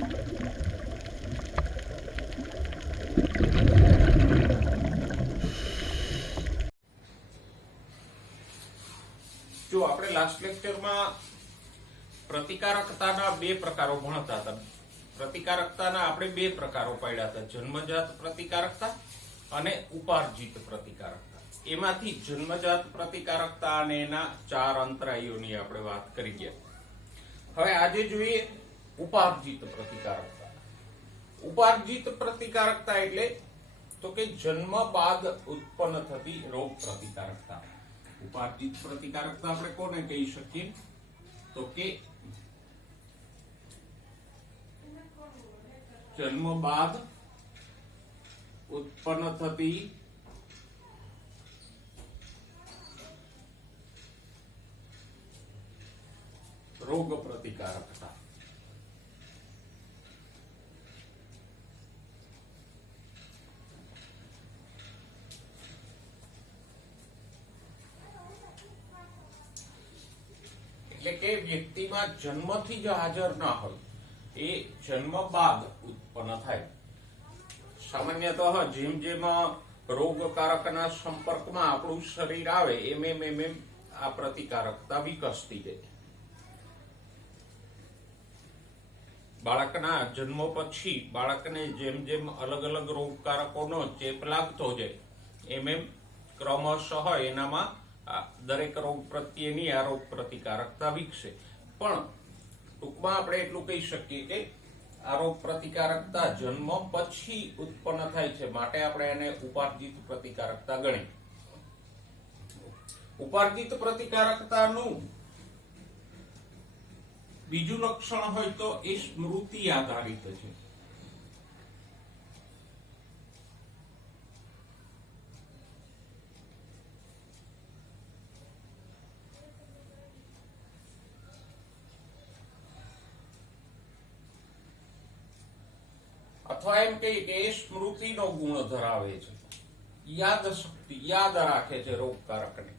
જો આપણે લાસ્ટ લેક્ચરમાં પ્રતિકારકતાના બે પ્રકારો ભણતા હતા. પ્રતિકારકતાના આપણે બે પ્રકારો પાડ્યા હતા, જન્મજાત પ્રતિકારકતા અને ઉપાર્જિત પ્રતિકારકતા. એમાંથી જન્મજાત પ્રતિકારકતા અને એના 4 અંતરાયોની આપણે વાત કરી ગયા. હવે આજે જોઈએ ઉપાર્જિત પ્રતિકારકતા. ઉપાર્જિત પ્રતિકારકતા એટલે તો કે જન્મ બાદ ઉત્પન્ન થતી રોગ પ્રતિકારકતા. ઉપાર્જિત પ્રતિકારકતા આપણે કોને કહી શકીએ? તો કે જન્મ બાદ ઉત્પન્ન થતી રોગ પ્રતિકારકતા. એટલે કે વ્યક્તિમાં જન્મથી જ હાજર ના હોય, એ જન્મ બાદ ઉત્પન્ન થાય. સામાન્યતઃ જેમ જેમ રોગકારકના સંપર્કમાં આપણું શરીર આવે એમ આ પ્રતિકારકતા વિકસતી જાય. બાળકના જન્મ પછી બાળકને જેમ જેમ અલગ અલગ રોગકારકોનો ચેપ લાગતો જાય એમ ક્રમશઃ એનામાં દરેક રોગ પ્રત્યેની આ રોગ પ્રતિકારકતા વિકસે. પણ ટૂંકમાં આપણે એટલું કહી શકીએ કે આ રોગ પ્રતિકારકતા જન્મ પછી ઉત્પન્ન થાય છે, માટે આપણે એને ઉપાર્જિત પ્રતિકારકતા ગણી. ઉપાર્જિત પ્રતિકારકતાનું બીજું લક્ષણ હોય તો એ સ્મૃતિ આધારિત છે. અથવા એમ કહીએ કે એ સ્મૃતિનો ગુણ ધરાવે છે, યાદ શક્તિ, યાદ રાખે છે રોગકારકને.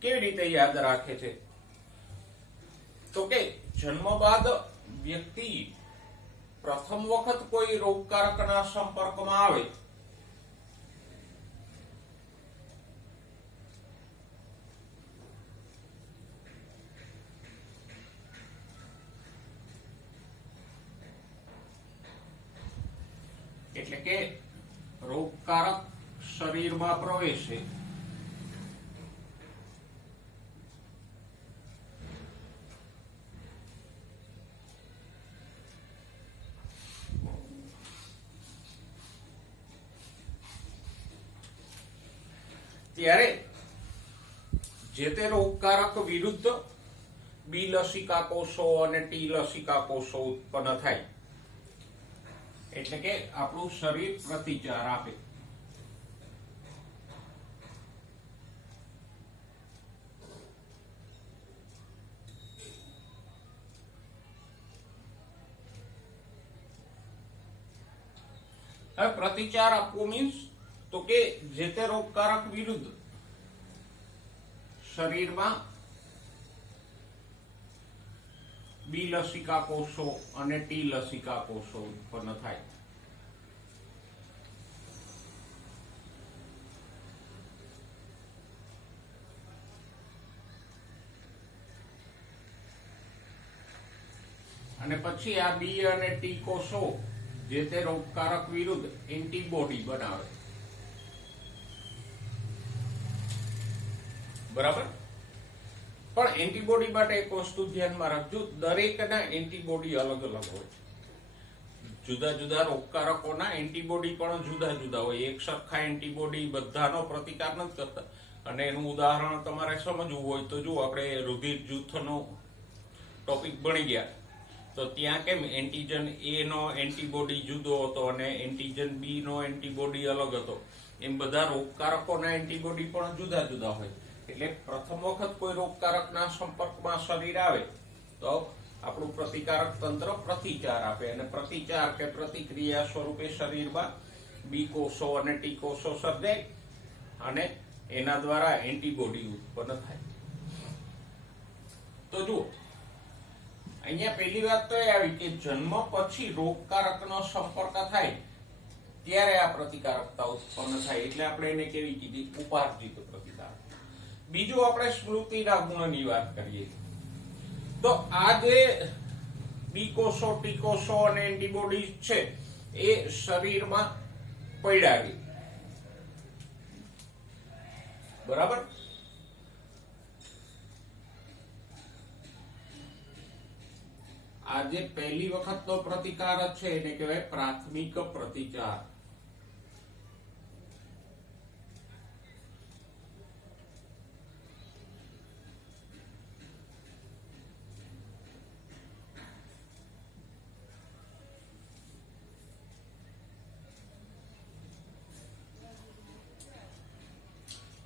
કેવી રીતે યાદ રાખે છે? તો કે જન્મ બાદ વ્યક્તિ પ્રથમ વખત કોઈ રોગકારકના સંપર્કમાં આવે એટલે કે રોગકારક શરીરમાં પ્રવેશે ત્યારે જે તે રોગકારક વિરુદ્ધ બી લસિકા કોષો અને ટી લસિકા કોષો ઉત્પન્ન થાય. એટલે કે આપણું શરીર પ્રતિચાર આપે. હવે પ્રતિચાર આપવો મીન્સ તો કે જે તે રોગકારક વિરુદ્ધ શરીરમાં બી લસિકા કોષો અને ટી લસિકા કોષો ઉત્પન્ન થાય. અને પછી આ બી અને ટી કોષો જે તે રોગકારક વિરુદ્ધ એન્ટીબોડી બનાવે. બરાબર? પણ એન્ટીબોડી માટે એક વસ્તુ ધ્યાનમાં રાખજો, દરેકના એન્ટીબોડી અલગ અલગ હોય. જુદા જુદા રોગકારકોના એન્ટીબોડી પણ જુદા જુદા હોય. એક સરખા એન્ટીબોડી બધાનો પ્રતિકાર નથી કરતા. અને એનું ઉદાહરણ તમારે સમજવું હોય તો જો આપણે રુધિર જૂથનો ટોપિક ભણી ગયા તો ત્યાં કેમ એન્ટીજન એ નો એન્ટીબોડી જુદો હતો અને એન્ટીજન બી નો એન્ટીબોડી અલગ હતો, એમ બધા રોગકારકોના એન્ટીબોડી પણ જુદા જુદા હોય. એટલે પ્રથમ વખત કોઈ રોગકારકના સંપર્કમાં શરીર આવે તો આપણું પ્રતિકારક તંત્ર પ્રતિચાર આપે, અને પ્રતિચાર કે પ્રતિક્રિયા સ્વરૂપે શરીરમાં બી કોષો અને ટી કોષો સર્જાય અને એના દ્વારા એન્ટીબોડી ઉત્પન્ન થાય. તો જુઓ, અહીંયા પહેલી વાત તો એ આવી કે જન્મ પછી રોગકારકનો સંપર્ક થાય ત્યારે આ પ્રતિકારકતા ઉત્પન્ન થાય, એટલે આપણે એને કેવી કીધી? ઉપાર્જિત પ્રતિકારક. બીજું આપણે સ્મૃતિના ગુણની વાત કરીએ તો આ જે બી કોષો, ટી કોષો અને એન્ટીબોડીઝ છે એ શરીરમાં પડ્યા, બરાબર? આ જે પહેલી વખતનો પ્રતિકાર છે એને કહેવાય પ્રાથમિક પ્રતિકાર.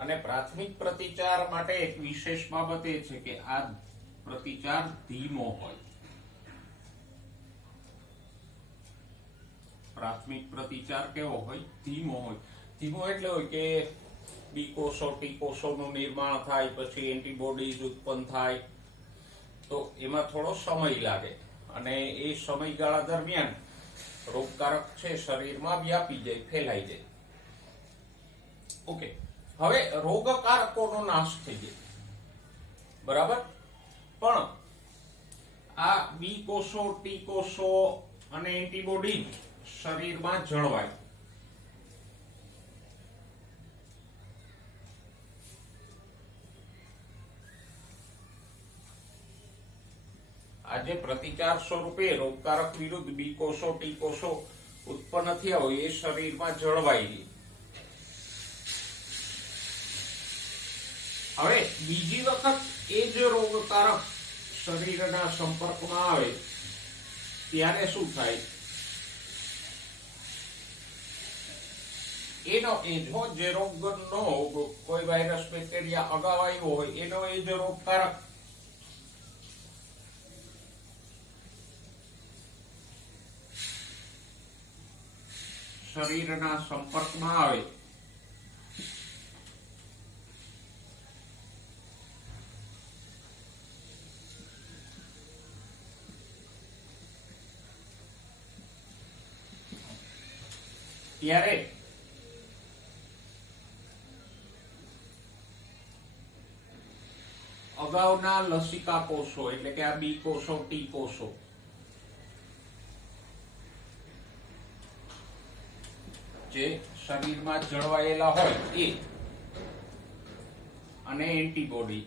અને પ્રાથમિક પ્રતિચાર માટે એક વિશેષ બાબત એ છે કે આ પ્રતિચાર ધીમો હોય. પ્રાથમિક પ્રતિચાર કેવો હોય? ધીમો હોય. ધીમો એટલે હોય કે બી કોષો, ટી કોષોનું નિર્માણ થાય, પછી એન્ટીબોડીઝ ઉત્પન્ન થાય, તો એમાં થોડો સમય લાગે અને એ સમયગાળા દરમિયાન રોગકારક છે શરીરમાં વ્યાપી જાય, ફેલાઈ જાય. ઓકે, હવે રોગકારકોનો નાશ થઈ જાય, બરાબર? પણ આ બી કોષો, ટી કોષો અને એન્ટીબોડી શરીરમાં જળવાય. આજે પ્રતિકાર સ્વરૂપે રોગકારક વિરુદ્ધ બી કોષો, ટી કોષો ઉત્પન્ન થયા હોય એ શરીરમાં જળવાઈ. હવે બીજી વખત એ જ રોગકારક શરીરના સંપર્કમાં આવે ત્યારે શું થાય? એનો એજ જે રોગનો કોઈ વાયરસ, બેક્ટેરિયા અગાઉ આવ્યો હોય એનો એ જ રોગકારક શરીરના સંપર્કમાં આવે ત્યારે અગાઉના લસિકા કોષો એટલે કે આ બી કોષો, ટી કોષો જે શરીરમાં જળવાયેલા હોય એ અને એન્ટીબોડી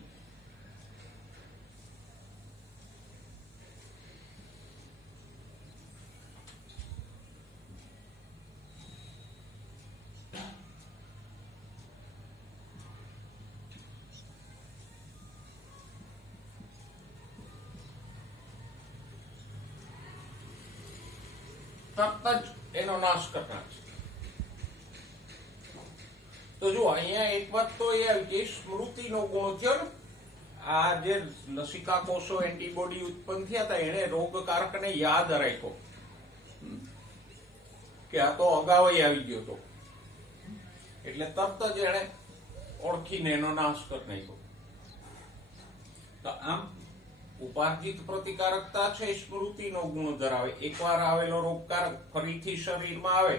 તરત જ એનો નાશ કરનાર છે. તો જો અહીંયા એક વાત તો એ આવી કે સ્મૃતિનો ગુણ થયો ને. આ જે લસિકા કોષો, એન્ટીબોડી ઉત્પન્ન થયા હતા એને રોગકારકને યાદ રાખ્યો કે આ તો અગાઉ આવી ગયો હતો, એટલે તરત જ એને ઓળખીને એનો નાશ કરી નાખ્યો. તો આમ ઉપાર્જિત પ્રતિકારકતા છે સ્મૃતિનો ગુણ ધરાવે. એકવાર આવેલો રોગકારક ફરીથી શરીરમાં આવે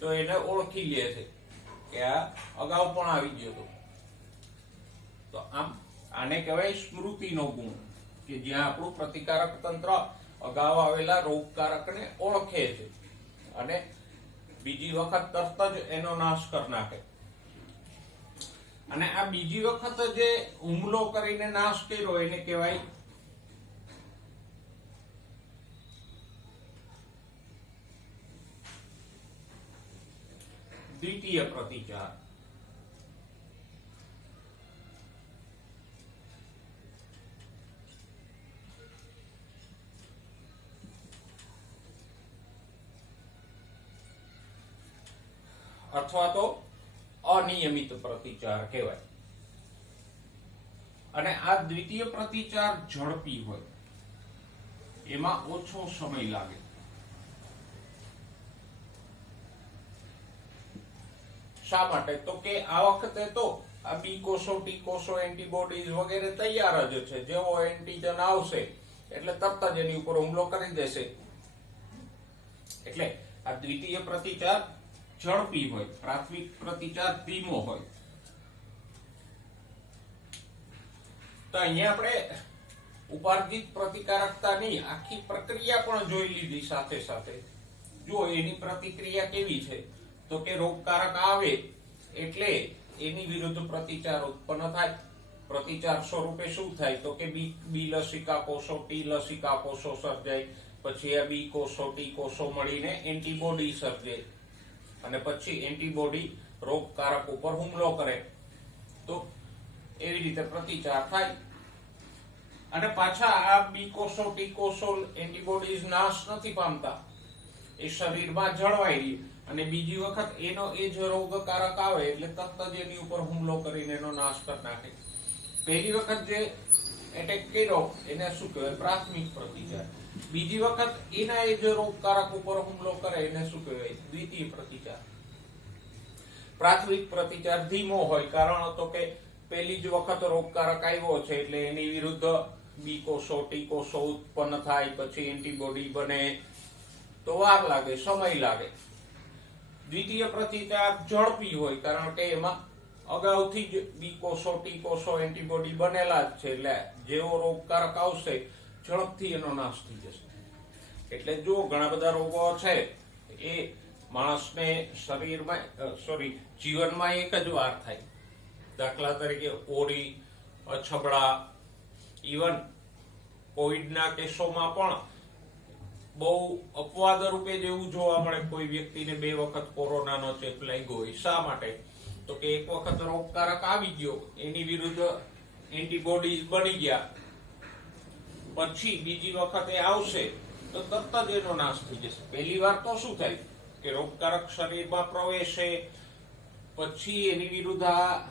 તો એને ઓળખી લે છે કે આ અગાઉ પણ આવી ગયો હતો. તો આમ આને કહેવાય સ્મૃતિનો ગુણ, કે જ્યાં આપણું પ્રતિકારક તંત્ર અગાઉ આવેલા રોગકારકને ઓળખે છે અને બીજી વખત તરત જ એનો નાશ કરી નાખે. અને આ બીજી વખત જે હુમલો કરીને નાશ કર્યો એને કહેવાય દ્વિતીય પ્રતિચાર. અથવા તો અનિયમિત પ્રતિચાર કહેવાય. અને આ દ્વિતીય પ્રતિચાર ઝડપી હોય, એમાં ઓછો સમય લાગે. શા માટે? તો કે આ વખતે તો આ બી કોષો, ટી કોષો, એન્ટીબોડીઝ વગેરે તૈયાર જ છે. જેવો એન્ટીજન આવશે એટલે તરત જ એની ઉપર હુમલો કરી દેશે. એટલે આ દ્વિતીય પ્રતિચાર ઝડપી હોય, પ્રાથમિક પ્રતિચાર ધીમો હોય. તો અહીંયા આપણે ઉપાર્જિત પ્રતિકારકતાની આખી પ્રક્રિયા પણ જોઈ લીધી સાથે સાથે. જો એની પ્રતિક્રિયા કેવી છે, તો કે રોગકારક આવે એટલે એની વિરુદ્ધ પ્રતિચાર ઉત્પન્ન થાય. પ્રતિચાર સ્વરૂપે શું થાય, તો કે બી લસિકા કોષો, ટી લસિકા કોષો સર્જાય, પછી આ બી કોષો ટી કોષો મળીને એન્ટીબોડી સર્જે, અને પછી એન્ટીબોડી રોગકારક ઉપર હુમલો કરે. તો એવી રીતે પ્રતિચાર થાય. અને પાછા આ બી કોષો ટી કોષો એન્ટીબોડીઝ નાશ નથી પામતા, એ શરીરમાં જળવાઈ રહી, અને બીજી વખત એનો એ જ રોગકારક આવે એટલે તરત જ એની ઉપર હુમલો કરીને એનો નાશ કરી નાખે. પહેલી વખત જે એટેક કર્યો એને શું કહેવાય, પ્રાથમિક પ્રતિચાર. બીજી વખત એના એ જ રોગકારક ઉપર હુમલો કરે એને શું કહેવાય, દ્વિતીય પ્રતિચાર. પ્રાથમિક પ્રતિચાર ધીમો હોય, કારણ તો કે પહેલી જ વખત રોગકારક આવ્યો છે એટલે એની વિરુદ્ધ બી કોષો ટી કોષો ઉત્પન્ન થાય, પછી એન્ટીબોડી બને, તો વાર લાગે, સમય લાગે. દ્વિતીય પ્રતિચાર ઝડપી હોય, કારણ કે એમાં અગાઉથી જ બી કોષો ટી કોષો એન્ટીબોડી બનેલા જ છે, એટલે જેવો રોગકારક આવશે ઝડપથી એનો નાશ થઈ જશે. એટલે જો ઘણા બધા રોગો છે એ માણસને શરીરમાં જીવનમાં એક જ વાર થાય. દાખલા તરીકે ઓરી, અછબડા, ઇવન કોવિડના કેસોમાં પણ બહુ અપવાદ રૂપે જેવું જોવા મળે. કોઈ વ્યક્તિને 2 વખત કોરોનાનો ચેપ લાગ્યો હોય. શા માટે, તો કે એક વખત રોગકારક આવી ગયો, એની વિરુદ્ધ એન્ટીબોડીઝ બની ગયા, પછી બીજી વખતે આવશે તો તરત જ એનો નાશ થઈ જશે. પહેલી વાર તો શું થાય કે રોગકારક શરીરમાં પ્રવેશે, પછી એની વિરુદ્ધ આ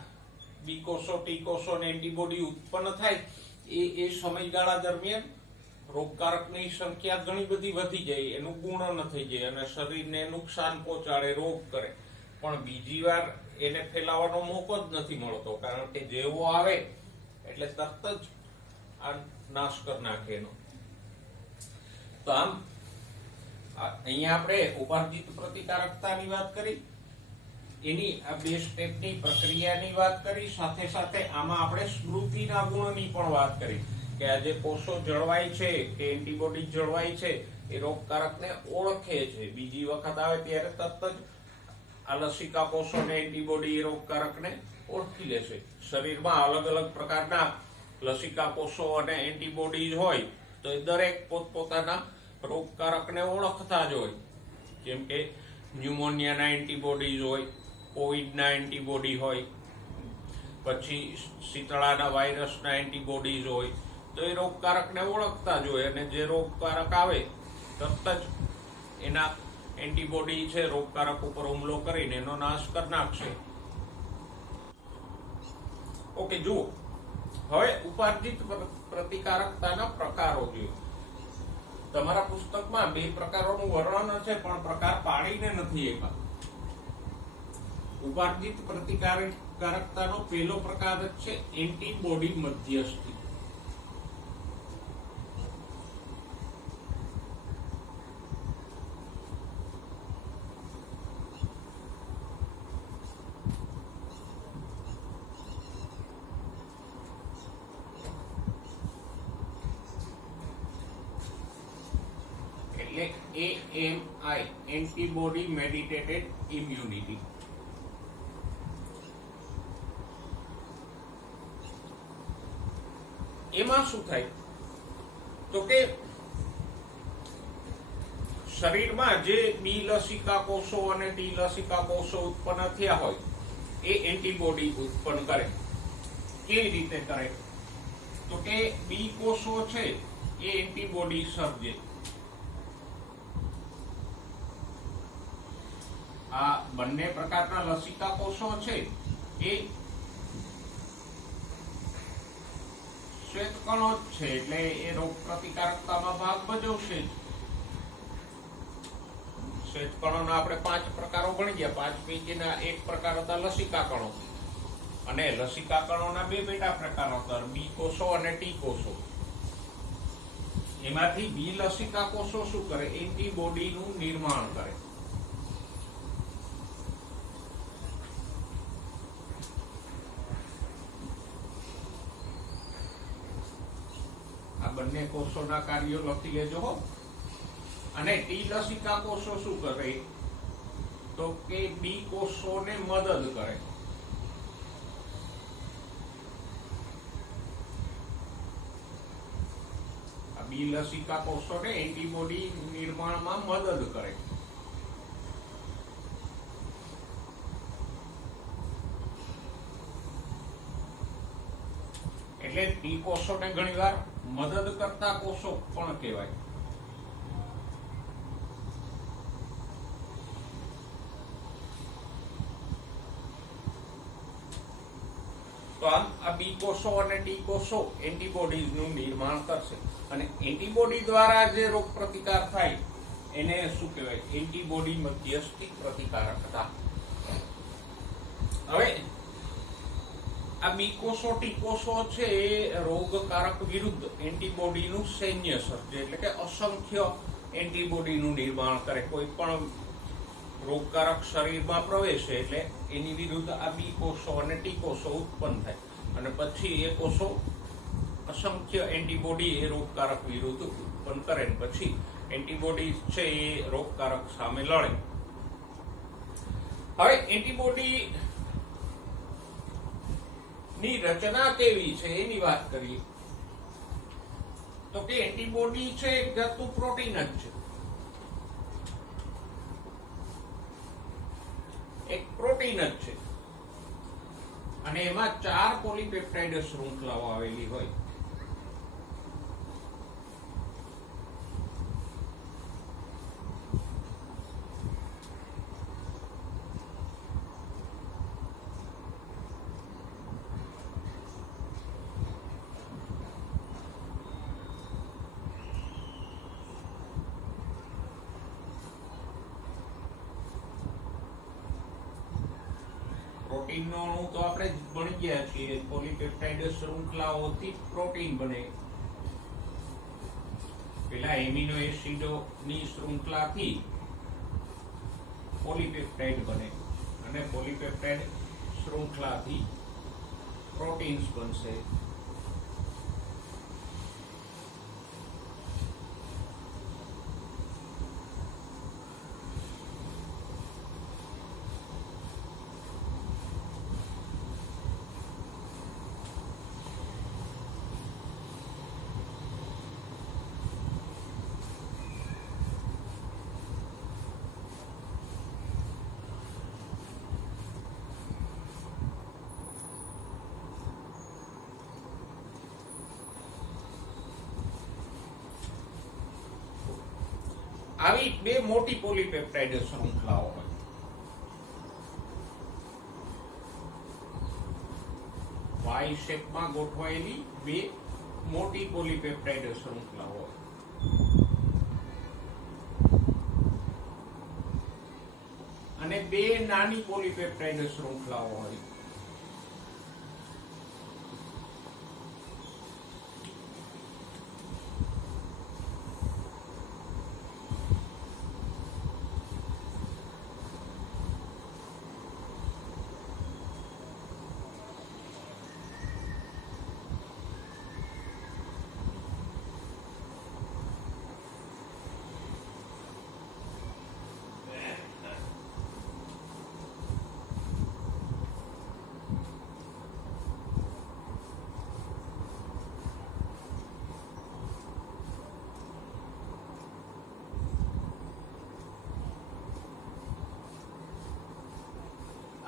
બી કોષો ટી કોષો ને એન્ટીબોડી ઉત્પન્ન થાય. એ સમયગાળા દરમિયાન રોગકારકની સંખ્યા ઘણી બધી વધી જાય, એનું ગુણન થઈ જાય અને શરીરને નુકસાન પહોંચાડે, રોગ કરે. પણ બીજી વાર એને ફેલાવાનો મોકો જ નથી મળતો, કારણ કે જેવો આવે એટલે તરત જ આ નાશ કરી નાખે એનો. તો આમ અહીંયા આપણે ઉપાર્જિત પ્રતિકારકતાની વાત કરી, એની આ 2 સ્ટેપની પ્રક્રિયાની વાત કરી, સાથે સાથે આમાં આપણે સ્મૃતિના ગુણની પણ વાત કરી કે આ જે કોષો જળવાય છે કે એન્ટીબોડી જળવાય છે એ રોગકારકને ઓળખે છે. બીજી વખત આવે ત્યારે તરત જ આ લસિકા કોષો અને એન્ટીબોડી રોગકારકને ઓળખી લેશે. શરીરમાં અલગ અલગ પ્રકારના લસિકા કોષો અને એન્ટીબોડીઝ હોય તો એ દરેક પોતપોતાના રોગકારકને ઓળખતા જ હોય. જેમ કે ન્યુમોનિયાના એન્ટીબોડીઝ હોય, કોવિડના એન્ટીબોડી હોય, પછી શીતળાના વાયરસના એન્ટીબોડીઝ હોય, તો એ રોગકારકને ઓળખતા જ હોય, અને જે રોગકારક આવે તરત જ એના એન્ટીબોડી છે રોગકારક ઉપર હુમલો કરીને એનો નાશ કરી નાખશે. ઓકે, જુઓ હવે ઉપાર્જિત પ્રતિકારકતાના પ્રકારો જોઈએ. તમારા પુસ્તકમાં 2 પ્રકારોનું વર્ણન છે, પણ પ્રકાર પાડીને નથી આપ્યા. ઉપાર્જિત પ્રતિકારકતાનો પહેલો પ્રકાર છે એન્ટીબોડી મધ્યસ્થી. એટલે AMI, એન્ટીબોડી મેડિટેટેડ ઇમ્યુનિટી. એમાં શું થાય, તો કે શરીરમાં જે બી લસિકા કોષો અને ટી લસિકા કોષો ઉત્પન્ન થયા હોય એ એન્ટીબોડી ઉત્પન્ન કરે. કેવી રીતે કરે, તો કે બી કોષો છે એ એન્ટીબોડી સર્જે. આ બંને પ્રકારના લસિકા કોષો છે એ શ્વેતકણો જ છે, એટલે એ રોગ પ્રતિકારકતામાં ભાગ ભજવશે. શ્વેતકણોના આપણે 5 પ્રકારો ગણી ગયા. 5 પૈકીના એક પ્રકાર હતા લસિકા કણો, અને લસિકા કણોના 2 પેટા પ્રકાર હતા, બી કોષો અને ટી કોષો. એમાંથી બી લસિકા કોષો શું કરે? એન્ટીબોડીનું નિર્માણ કરે. આ બંને કોષોના કાર્યો લખી લેજો હો. અને ટી લસિકા કોષો શું કરે? તો કે બી કોષોને મદદ કરે. બી લસિકા કોષોને એન્ટીબોડી નિર્માણમાં મદદ કરે. એટલે ટી કોષોને ઘણીવાર મદદ કરતા કોષો પણ કહેવાય. તો આમ આ બી કોષો અને ટી કોષો એન્ટીબોડીઝનું નિર્માણ કરશે અને એન્ટીબોડી દ્વારા જે રોગ પ્રતિકાર થાય એને શું કહેવાય? એન્ટીબોડી મધ્યસ્થી પ્રતિકારકતા. હવે આ બી કોષો ટી કોષો છે એ રોગકારક વિરુદ્ધ એન્ટીબોડીનું સૈન્ય સર્જે, એટલે કે અસંખ્ય એન્ટીબોડીનું નિર્માણ કરે. કોઈ પણ રોગકારક શરીરમાં પ્રવેશે એટલે એની વિરુદ્ધ આ બી કોષો અને ટી કોષો ઉત્પન્ન થાય અને પછી એ કોષો અસંખ્ય એન્ટીબોડી એ રોગકારક વિરુદ્ધ ઉત્પન્ન કરે ને પછી એન્ટીબોડી છે એ રોગકારક સામે લડે. હવે એન્ટીબોડી ની રચના કેવી છે એની વાત કરીએ તો કે એન્ટીબોડી છે એક જાતનું પ્રોટીન જ છે. એક પ્રોટીન જ છે અને એમાં 4 પોલીપેપ્ટાઇડ શૃંખલાઓ આવેલી હોય. પ્રોટીનનો અણુ તો આપણે ભણી ગયા છીએ. પોલીપેપ્ટાઇડ શૃંખલાઓથી પ્રોટીન બને. પેલા એમિનો એસિડોની શૃંખલાથી પોલીપેપ્ટાઇડ બને અને પોલીપેપ્ટાઇડ શૃંખલાથી પ્રોટીન્સ બનશે. આવી બે મોટી પોલીપેપ્ટાઇડ શૃંખલાઓ હોય. વાય શેપમાં ગોઠવાયેલી બે મોટી પોલીપેપ્ટાઇડ શૃંખલાઓ હોય. અને બે નાની પોલીપેપ્ટાઇડ શૃંખલાઓ હોય.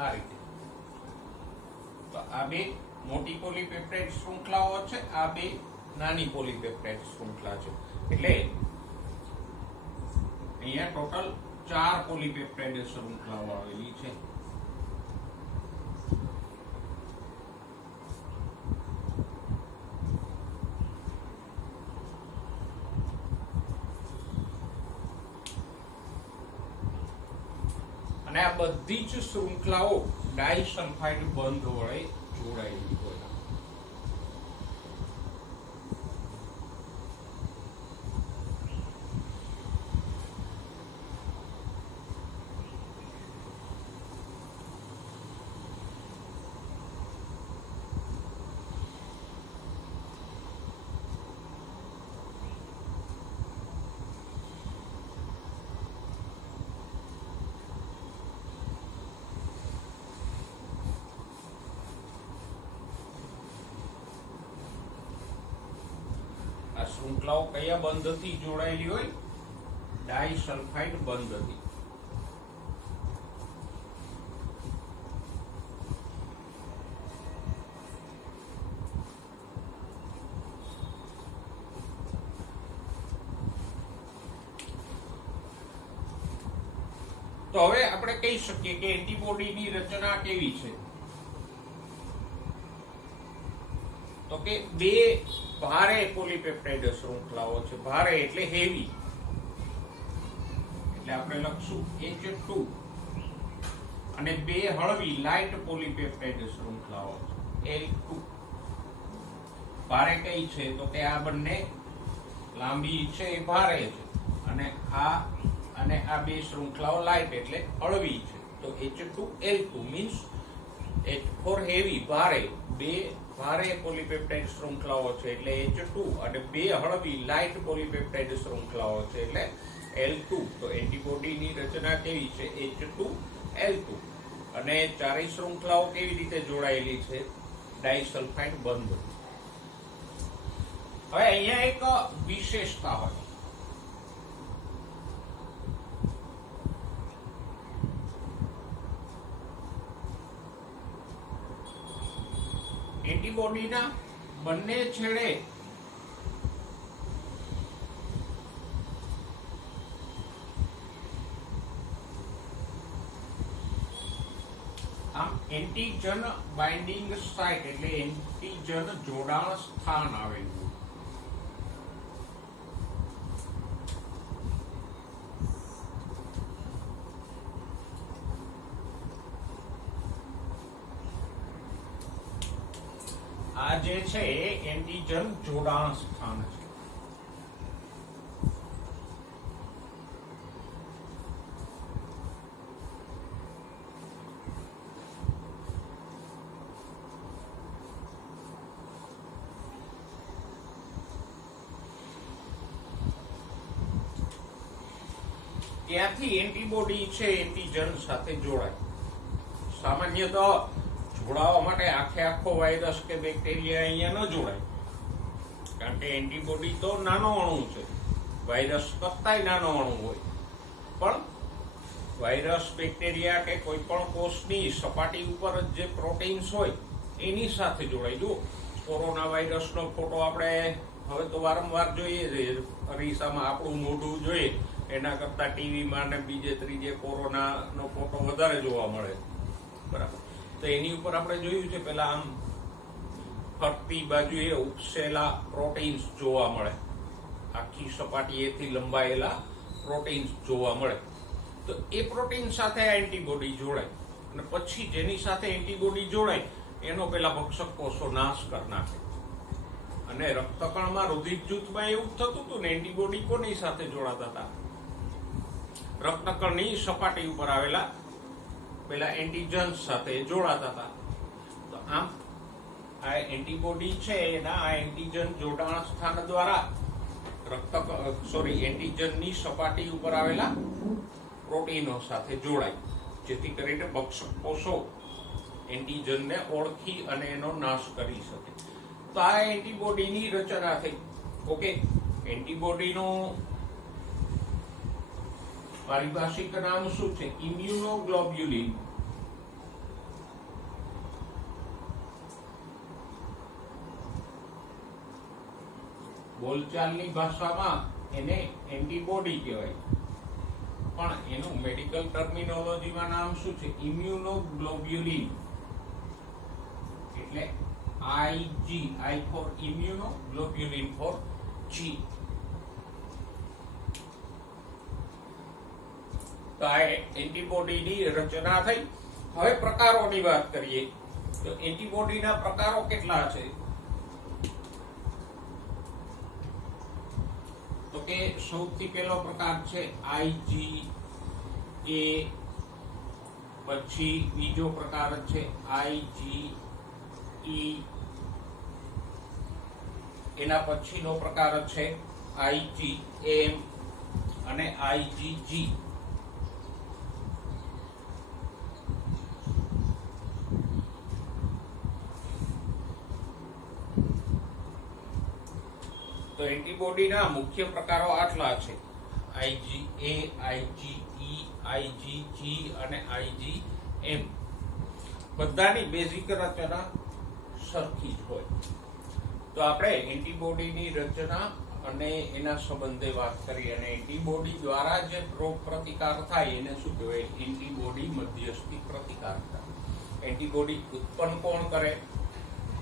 આ રીતે તો આ બે મોટી પોલીપેપ્ટાઇડ શૃંખલાઓ છે, આ બે નાની પોલીપેપ્ટાઇડ શૃંખલા છે. એટલે અહીંયા ટોટલ 4 પોલીપેપ્ટાઇડ શૃંખલાઓ આવેલી છે. અને આ બધી જ શૃંખલાઓ ડાઇસલ્ફાઇડ બંધ વડે જોડાયેલી હોય. શૃંખલાઓ કયા બંધથી જોડાયેલી હોય? ડાઈસલ્ફાઇડ બંધથી. તો હવે આપણે કહી શકીએ કે એન્ટીબોડીની રચના કેવી છે. તો કે બે ભારે પોલીપેપ્ટાઇડ શૃંખલાઓ છે. ભારે એટલે હેવી, એટલે આપણે લખશું H2, અને બે હળવી લાઇટ પોલીપેપ્ટાઇડ શૃંખલાઓ છે L2. ભારે કઈ છે? તો કે આ બંને લાંબી છે એ ભારે છે, અને આ બે શૃંખલાઓ લાઇટ એટલે હળવી છે. તો H2L2 means H four heavy, ભારે. બે ભારે પોલીપેપ્ટાઇડ શૃંખલાઓ છે એટલે H2, અને બે હળવી લાઇટ પોલીપેપ્ટાઇડ શૃંખલાઓ છે એટલે L2. તો એન્ટીબોડીની રચના કેવી છે? H2L2. અને ચારેય શૃંખલાઓ કેવી રીતે જોડાયેલી છે? ડાઈસલ્ફાઇડ બંધ. હવે અહીંયા એક વિશેષતા હોય. એન્ટીબોડીના બંને છેડે આમ એન્ટીજન બાઇન્ડિંગ સાઇટ એટલે એન્ટીજન જોડાણ સ્થાન આવેલું. આ જે છે એન્ટીજન જોડાણ સ્થાન છે. ત્યાંથી એન્ટીબોડી છે એન્ટીજન સાથે જોડાય. સામાન્યતઃ જોડાવા માટે આખો વાયરસ કે બેક્ટેરિયા અહીંયા ન જોડાય, કારણ કે એન્ટીબોડી તો નાનો અણુ છે, વાયરસ કરતાંય નાનો અણુ હોય. પણ વાયરસ, બેક્ટેરિયા કે કોઈ પણ કોષની સપાટી ઉપર જે પ્રોટીન્સ હોય એની સાથે જોડાય. જો કોરોના વાયરસનો ફોટો આપણે હવે તો વારંવાર જોઈએ છીએ, અરીસામાં આપણું મોઢું જોઈએ એના કરતા ટીવીમાં ને બીજે ત્રીજે કોરોનાનો ફોટો વધારે જોવા મળે, બરાબર. તો એની ઉપર આપણે જોયું છે પેલા આમ ફરતી બાજુએ ઉપસેલા પ્રોટીન્સ જોવા મળે, આખી સપાટીએથી લંબાયેલા પ્રોટીન્સ જોવા મળે. તો એ પ્રોટીન સાથે આ એન્ટીબોડી જોડાય, અને પછી જેની સાથે એન્ટીબોડી જોડાય એનો પેલા ભક્ષક કોષો નાશ કરી નાખે. અને રક્તકણમાં, રુધિર જૂથમાં એવું થતું હતું ને, એન્ટીબોડી કોની સાથે જોડાતા હતા? રક્તકણની સપાટી ઉપર આવેલા પેલા એન્ટીજન્સ સાથે જોડાતા હતા. તો આમ આ એન્ટીબોડી છે એના આ એન્ટીજન જોડાણ સ્થાન દ્વારા એન્ટીજનની સપાટી ઉપર આવેલા પ્રોટીનો સાથે જોડાય, જેથી કરીને ભક્ષક કોષો એન્ટીજનને ઓળખી અને એનો નાશ કરી શકે. તો આ એન્ટીબોડીની રચના થઈ. ઓકે, એન્ટીબોડીનું પારિભાષિક નામ શું છે? ઇમ્યુનોગ્લોબ્યુલિન. બોલચાલની ભાષામાં એને એન્ટીબોડી કહેવાય, પણ એનું મેડિકલ ટર્મિનોલોજીમાં નામ શું છે? ઇમ્યુનોગ્લોબ્યુલિન. એટલે IG, I for immuno, globulin for G. તો આ એન્ટીબોડીની રચના થઈ. હવે પ્રકારોની વાત કરીએ તો એન્ટીબોડીના પ્રકારો કેટલા છે? તો કે સૌથી પહેલો પ્રકાર છે IgA, પછી બીજો પ્રકાર છે IgE, એના પછીનો પ્રકાર છે IgM અને IgG. તો એન્ટીબોડીના મુખ્ય પ્રકારો આટલા છે: IgA, IgE, IgG અને IgM. બધાની બેઝિક રચના સરખી જ હોય. તો આપણે એન્ટીબોડીની રચના અને એના સંબંધે વાત કરી, અને એન્ટીબોડી દ્વારા જે રોગ પ્રતિકાર થાય એને શું કહેવાય? એન્ટીબોડી મધ્યસ્થી પ્રતિકારકતા. એન્ટીબોડી ઉત્પન્ન કોણ કરે?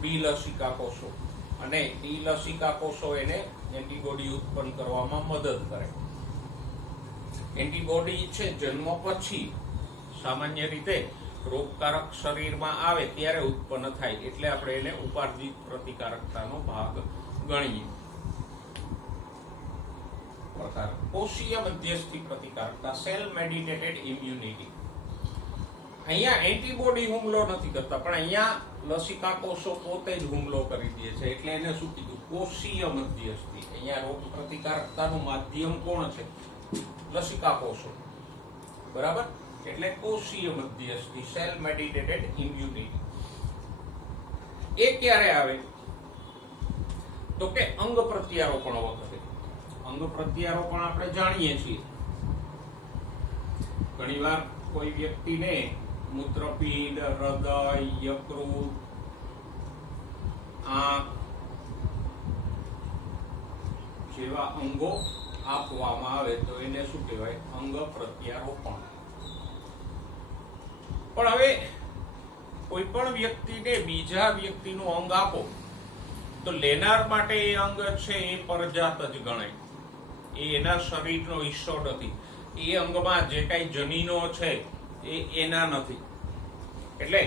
બી લસિકા કોષો, અને ટી લસિકા કોષો એને એન્ટીબોડી ઉત્પન્ન કરવામાં મદદ કરે. એન્ટીબોડી છે જન્મ પછી સામાન્ય રીતે રોગકારક શરીરમાં આવે ત્યારે ઉત્પન્ન થાય, એટલે આપણે એને ઉપાર્જિત પ્રતિકારકતાનો ભાગ ગણીએ. પ્રકાર કોષીય મધ્યસ્થી પ્રતિકારકતા, સેલ મેડિએટેડ ઇમ્યુનિટી. અહીંયા એન્ટીબોડી હુમલો નથી કરતા, પણ અહીંયા લસિકા કોષો પોતે જ હુમલો કરી દે છે, એટલે એને શું કીધું? કોષીય મધ્યસ્થી. અહીંયા રોગ પ્રતિકારકતાનું માધ્યમ કોણ છે? લસિકા કોષો. બરાબર? એટલે કોષીય મધ્યસ્થી, સેલ મેડિએટેડ ઇમ્યુનિટી. એ ક્યારે આવે? તો કે અંગ પ્રત્યારોપણ વખતે. અંગ પ્રત્યારોપણ આપણે જાણીએ છીએ. ઘણીવાર કોઈ વ્યક્તિને મૂત્રપિંડ, હૃદય, યકૃત, આંખ જેવા અંગો આપવામાં આવે તો એને શું કહેવાય? અંગ પ્રત્યારોપણ. પણ હવે કોઈ પણ વ્યક્તિને બીજા વ્યક્તિનું અંગ આપો તો લેનાર માટે એ અંગ છે એ પરજાત જ ગણાય. એ એના શરીરનો હિસ્સો નથી. એ અંગમાં જે કઈ જનીનો છે એ એના નથી. એટલે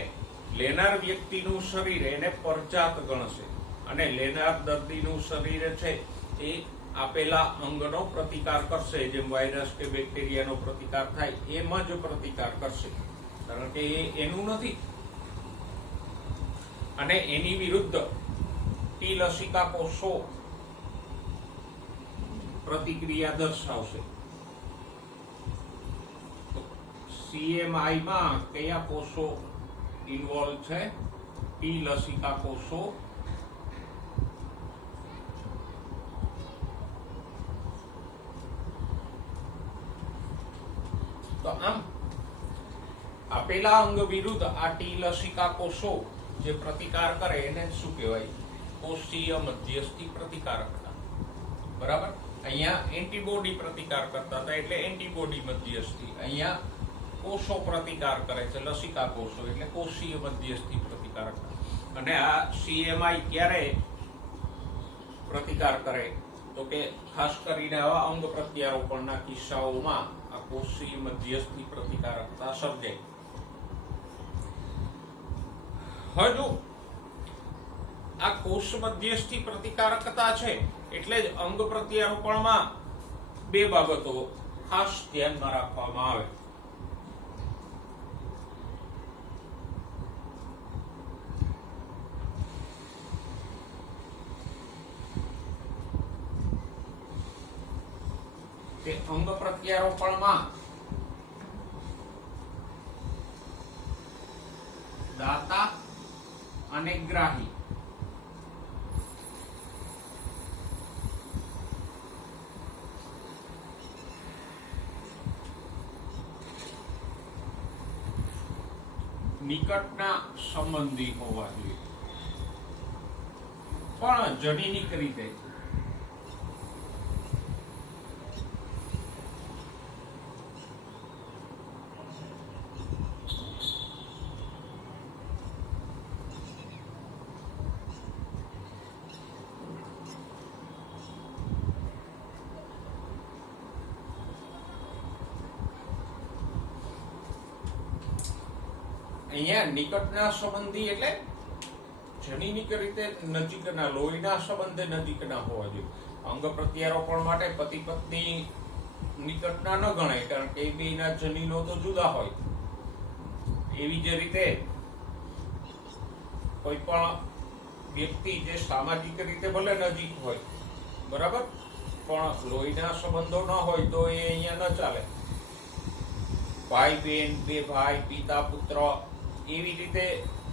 લેનાર વ્યક્તિનું શરીર એને પરજાત ગણશે, અને લેનાર દર્દીનું શરીર છે એ આપેલા અંગનો પ્રતિકાર કરશે. જેમ વાયરસ કે બેક્ટેરિયાનો પ્રતિકાર થાય એમ જ પ્રતિકાર કરશે, કારણ કે એ એનું નથી. અને એની વિરુદ્ધ ટી લસિકા કોષો પ્રતિક્રિયા દર્શાવશે. CMI માં કયા કોષો ઇન્વોલ્વ છે? ટી લસિકા કોષો તો આમ આપેલા અંગ વિરુદ્ધ આ ટી લસિકા કોષો જે પ્રતિકાર કરે એને શું કહેવાય? કોષીય મધ્યસ્થી પ્રતિકારકતા. બરાબર? અહીંયા એન્ટીબોડી પ્રતિકાર કરતા હતા એટલે એન્ટીબોડી મધ્યસ્થી. અહીંયા કોષો પ્રતિકાર કરે છે, લસિકા કોષો, એટલે કોષીય મધ્યસ્થી પ્રતિકારકતા. અને આ CMI ક્યારે પ્રતિકાર કરે? તો કે ખાસ કરીને આવા અંગ પ્રત્યારોપણના કિસ્સાઓમાં આ કોષીય મધ્યસ્થી પ્રતિકારકતા સર્જાય. હજુ આ કોષ મધ્યસ્થી પ્રતિકારકતા છે એટલે જ અંગ પ્રત્યારોપણમાં બે બાબતો ખાસ ધ્યાનમાં રાખવામાં આવે. તે અંગ પ્રત્યારોપણમાં દાતા અને ગ્રાહી નિકટના સંબંધી હોવા જોઈએ, પણ જનીનિક રીતે. અહીંયા નિકટના સંબંધી એટલે જનીનિક રીતે નજીકના, લોહીના સંબંધે નજીકના હોવા જોઈએ. અંગ પ્રત્યારોપણ માટે પતિ પત્ની નિકટના ન ગણાય, કારણ કે એ બેના જનીનો તો જુદા હોય. એવી જ રીતે કોઈ પણ વ્યક્તિ જે સામાજિક રીતે ભલે નજીક હોય, બરાબર, પણ લોહીના સંબંધો ન હોય તો એ અહીંયા ન ચાલે. ભાઈ બહેન, બે ભાઈ, પિતા પુત્ર, એવી રીતે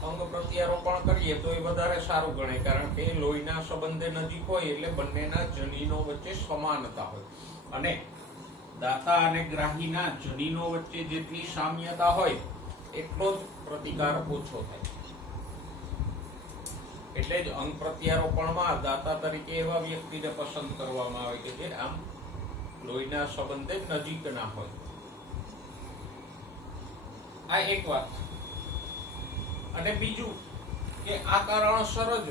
અંગ પ્રત્યારોપણ કરીએ તો એ વધારે સારું ગણે, કારણ કે લોહીના સંબંધે નજીક હોય એટલે બંનેના જનીનો વચ્ચે સમાનતા હોય, અને દાતા અને ગ્રાહીના જનીનો વચ્ચે જેટલી સામ્યતા હોય એટલો જ પ્રતિકાર ઓછો થાય. એટલે જ અંગ પ્રત્યારોપણમાં દાતા તરીકે એવા વ્યક્તિને પસંદ કરવામાં આવે કે જે આમ લોહીના સંબંધે નજીકના હોય. આ એક વાત. અને બીજું કે આ કારણસર જ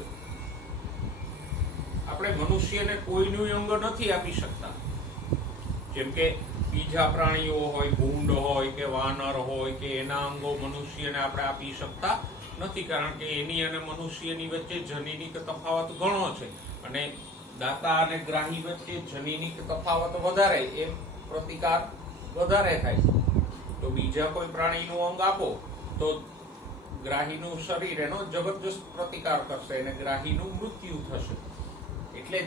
આપણે મનુષ્યને કોઈનું અંગ નથી આપી શકતા. જેમ કે બીજા પ્રાણીઓ હોય, ભૂંડ હોય કે વાનર હોય, કે એના અંગો મનુષ્યને આપણે આપી શકતા નથી, કારણ કે એની અને મનુષ્યની વચ્ચે જનીનિક તફાવત ઘણો છે, અને દાતા અને ગ્રાહી વચ્ચે જનીનિક તફાવત વધારે, એ પ્રતિકાર વધારે થાય. તો બીજા કોઈ પ્રાણીનું અંગ આપો તો ગ્રાહીનું શરીર એનો જબરજસ્ત પ્રતિકાર કરશે અને ગ્રાહીનું મૃત્યુ થશે. એટલે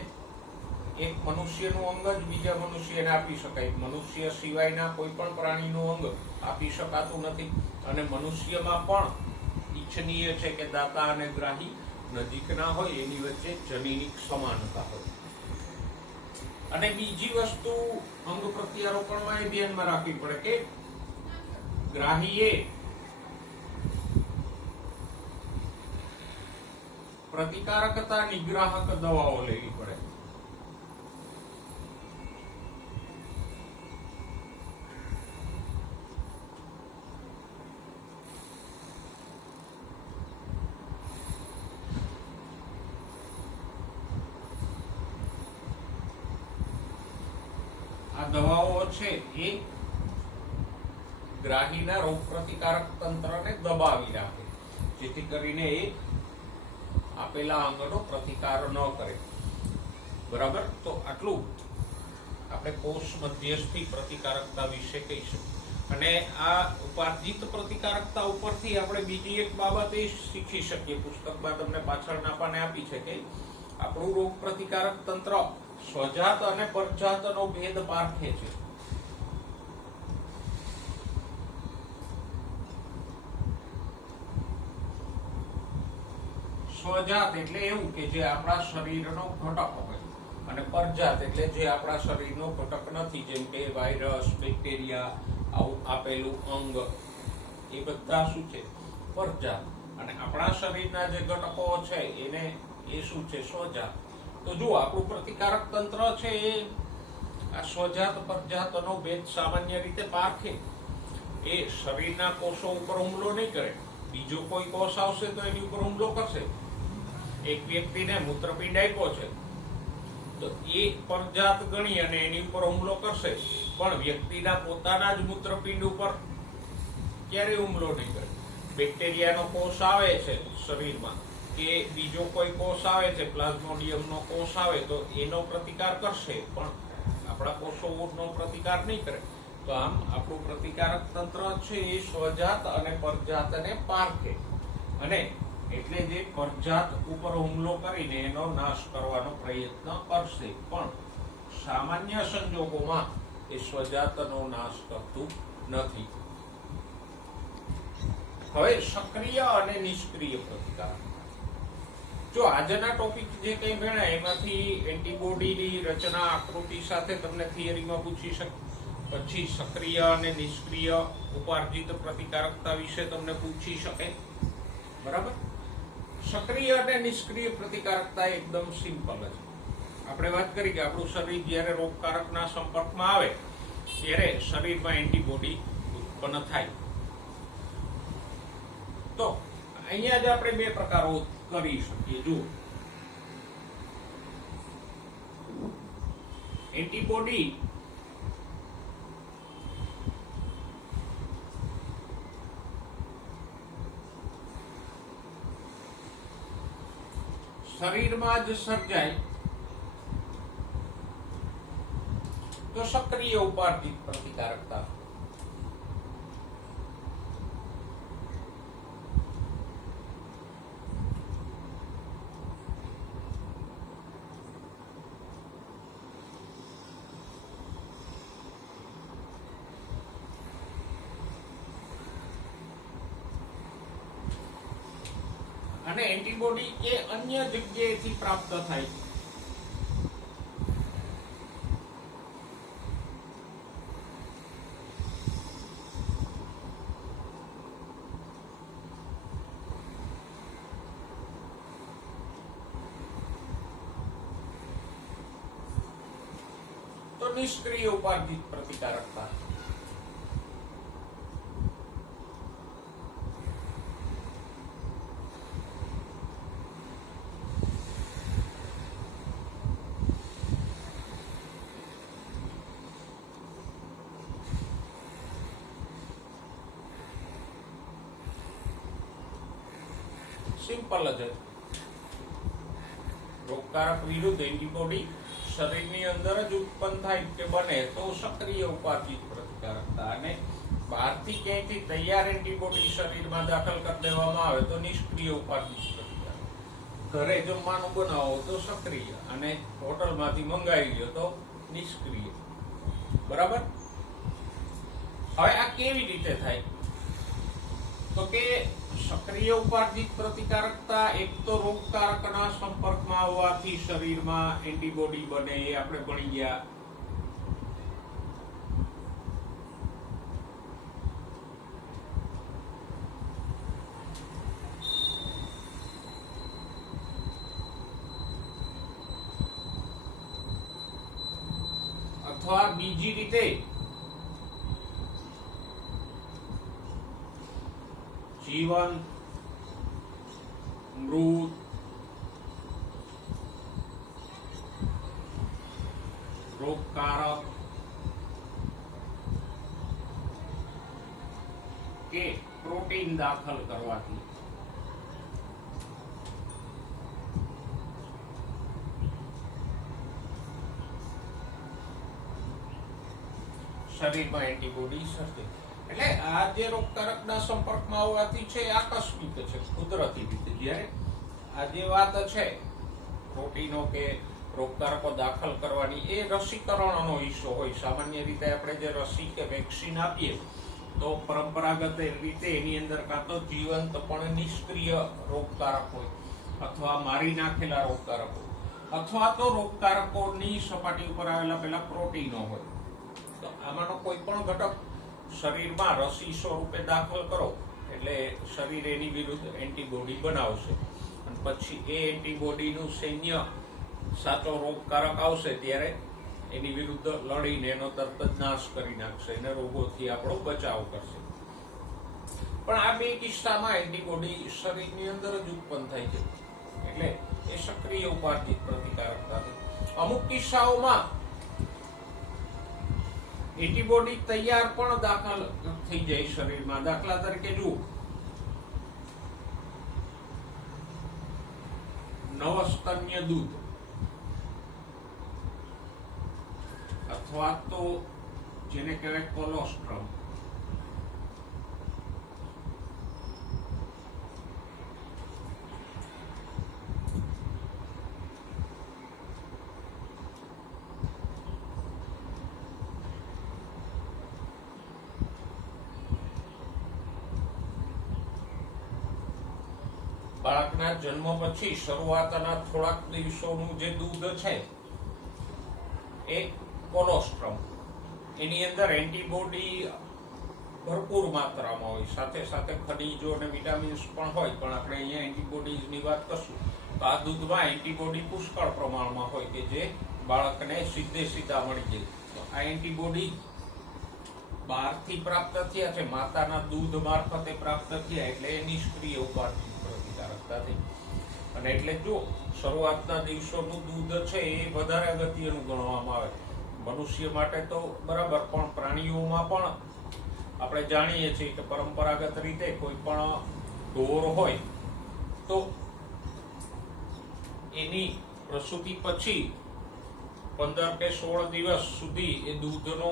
એક મનુષ્યનું અંગ જ બીજા મનુષ્યને આપી શકાય. મનુષ્ય સિવાયના કોઈ પણ પ્રાણીનું અંગ આપી શકાતું નથી, અને મનુષ્યમાં પણ ઈચ્છનીય છે કે દાતા અને ગ્રાહી નજીકના હોય, એની વચ્ચે જનીનિક સમાનતા હોય. અને બીજી વસ્તુ અંગ પ્રત્યારોપણમાં એ ધ્યાનમાં રાખવી પડે કે ગ્રાહીએ પ્રતિકારકતા નિગ્રાહક દવાઓ લેવી પડે. આ દવાઓ છે એ ગ્રાહીના રોગ પ્રતિકારક તંત્રને દબાવી રાખે, જેથી કરીને એ આપેલા અંગનો પ્રતિકાર ન કરે. બરાબર. તો આટલું આપણે કોષ મધ્યસ્થી પ્રતિકારકતા વિશે કહીશું. અને આ ઉપાર્જિત પ્રતિકારકતા ઉપરથી આપણે બીજી એક બાબત એ શીખી શકીએ. પુસ્તકમાં તમને પાછળના પાને આપી છે કે આપણું રોગ પ્રતિકારક તંત્ર સ્વજાત અને પરજાતનો ભેદ પારખે છે. સ્વજાત એટલે એવું કે જે આપણા શરીરનો ઘટક હોય, અને પરજાત એટલે જે આપણા શરીરનો ઘટક નથી, જેમ કે વાયરસ, બેક્ટેરિયા, આવું આપેલું અંગ, એ બધા શું છે? પરજાત. અને આપણા શરીરના જે ઘટકો છે એને એ શું છે? સ્વજાત. તો જો આપણું પ્રતિકારક તંત્ર છે એ આ સ્વજાત પરજાતનો ભેદ સામાન્ય રીતે પારખે. એ શરીરના કોષો ઉપર હુમલો નહીં કરે. બીજો કોઈ કોષ આવશે તો એની ઉપર હુમલો કરશે. એક વ્યક્તિને મૂત્રપિંડ આપ્યો છે તો એ પરજાત ગણી અને એની ઉપર હુમલો કરશે, પણ વ્યક્તિના પોતાના જ મૂત્રપિંડ ઉપર ક્યારે હુમલો નહીં કરે. બેક્ટેરિયાનો કોષ આવે છે શરીરમાં, કે બીજો કોઈ કોષ આવે છે, પ્લાઝ્મોડિયમનો કોષ આવે તો એનો પ્રતિકાર કરશે, પણ આપણા કોષોનો પ્રતિકાર નહીં કરે. તો આમ આપણું પ્રતિકારક તંત્ર છે એ સ્વજાત અને પરજાતને પારખે, અને એટલે જે પરજાત ઉપર હુમલો કરીને એનો નાશ કરવાનો પ્રયત્ન કરશે, પણ સામાન્ય સંજોગોમાં એ સ્વજાતનો નાશ કરતું નથી. હવે સક્રિય અને નિષ્ક્રિય પ્રતિકાર. જો આજના ટોપિક જે કંઈ ભણ્યા એમાંથી એન્ટીબોડીની રચના આકૃતિ સાથે તમને થિયરીમાં પૂછી શકે, પછી સક્રિય અને નિષ્ક્રિય ઉપાર્જિત પ્રતિકારકતા વિશે તમને પૂછી શકે. બરાબર. સક્રિય અને નિષ્ક્રિય પ્રતિકારકતા એકદમ સિમ્પલ છે. આપણે વાત કરી કે આપણું શરીર જ્યારે રોગકારકના સંપર્કમાં આવે ત્યારે શરીરમાં એન્ટીબોડી ઉત્પન્ન થાય. તો અહીંયા જ આપણે બે પ્રકારો કરી શકીએ. જુઓ, એન્ટીબોડી શરીરમાં જ સર્જાય તો સક્રિય ઉપાર્જિત પ્રતિકારકતા. અને એન્ટીબોડી એ અન્ય જગ્યાએથી પ્રાપ્ત થાય છે. તો નિષ્ક્રિય ઉપાર્જિત પ્રતિકારકતા. સિમ્પલ જ. રોગકારક વિરુદ્ધ એન્ટીબોડી શરીરની અંદર જ ઉત્પન્ન થાય કે બને તો સક્રિય ઉપાર્જિત પ્રતિકારકતા, અને બહારથી ક્યાંયથી તૈયાર એન્ટીબોડી શરીરમાં દાખલ કરી દેવામાં આવે તો નિષ્ક્રિય ઉપાર્જિત પ્રતિકારક. ઘરે જમવાનું બનાવો તો સક્રિય, અને હોટલમાંથી મંગાવી લ્યો તો નિષ્ક્રિય. બરાબર. હવે આ કેવી રીતે થાય? તો કે સક્રિય ઉપાર્જિત પ્રતિકારકતા એક તો રોગકારકના સંપર્કમાં આવવાથી શરીરમાં એન્ટીબોડી બને, એ આપણે ભણી ગયા. અથવા બીજી રીતે જીવન, મૃત, રોગકારક કે પ્રોટીન દાખલ કરવાથી શરીરમાં એન્ટીબોડી સર્જે. એટલે આ જે રોગકારકના સંપર્કમાં આવવાથી છે આકસ્મિક છે, કુદરતી રીતે. જ્યારે આ જે વાત છે પ્રોટીનો કે રોગકારકો દાખલ કરવાની, એ રસીકરણનો હિસ્સો હોય. સામાન્ય રીતે આપણે જે રસી કે વેક્સિન આપીએ તો પરંપરાગત રીતે એની અંદર કાં તો જીવંત પણ નિષ્ક્રિય રોગકારક હોય, અથવા મારી નાખેલા રોગકારક હોય, અથવા તો રોગકારકોની સપાટી ઉપર આવેલા પેલા પ્રોટીનો હોય. તો આમાંનો કોઈ પણ ઘટક શરીરમાં રસી સ્વરૂપે દાખલ કરો એટલે શરીર એની વિરુદ્ધ એન્ટીબોડી બનાવશે, અને પછી એ એન્ટીબોડીનું સૈન્ય સાચો રોગકારક આવશે ત્યારે એની વિરુદ્ધ લડીને એનો તરત જ નાશ કરી નાખશે, એને રોગોથી આપણો બચાવ કરશે. પણ આ બે કિસ્સામાં એન્ટીબોડી શરીરની અંદર જ ઉત્પન્ન થાય છે, એટલે એ સક્રિય ઉપાર્જિત પ્રતિકારકતા છે. અમુક કિસ્સાઓમાં એન્ટીબોડી તૈયાર પણ દાખલ થઈ જાય શરીરમાં. દાખલા તરીકે જુઓ, નવસ્તન્ય દૂધ અથવા તો જેને કહેવાય કોલોસ્ટ્રમ. બાળકના જન્મ પછી શરૂઆતના થોડાક દિવસોનું જે દૂધ છે એ કોલોસ્ટ્રમ. એની અંદર એન્ટીબોડી ભરપૂર માત્રામાં હોય, સાથે સાથે ખનિજો અને વિટામિન્સ પણ હોય. પણ આપણે અહીંયા એન્ટીબોડીઝની વાત કરશું તો આ દૂધમાં એન્ટીબોડી પુષ્કળ પ્રમાણમાં હોય કે જે બાળકને સીધા મળી જાય. તો આ એન્ટીબોડી બહારથી પ્રાપ્ત થયા છે, માતાના દૂધ મારફતે પ્રાપ્ત થયા, એટલે એ નિષ્ક્રિય ઉપાર્જિત પ્રતિકારકતા થઈ. અને એટલે જો શરૂઆતના દિવસોનું દૂધ છે એ વધારે અગત્યનું ગણવામાં આવે. મનુષ્ય માટે તો બરાબર, પણ પ્રાણીઓમાં પણ આપણે જાણીએ છીએ કે પરંપરાગત રીતે કોઈ પણ ઢોર હોય તો એની પ્રસૂતિ પછી 15 કે 16 દિવસ સુધી એ દૂધનો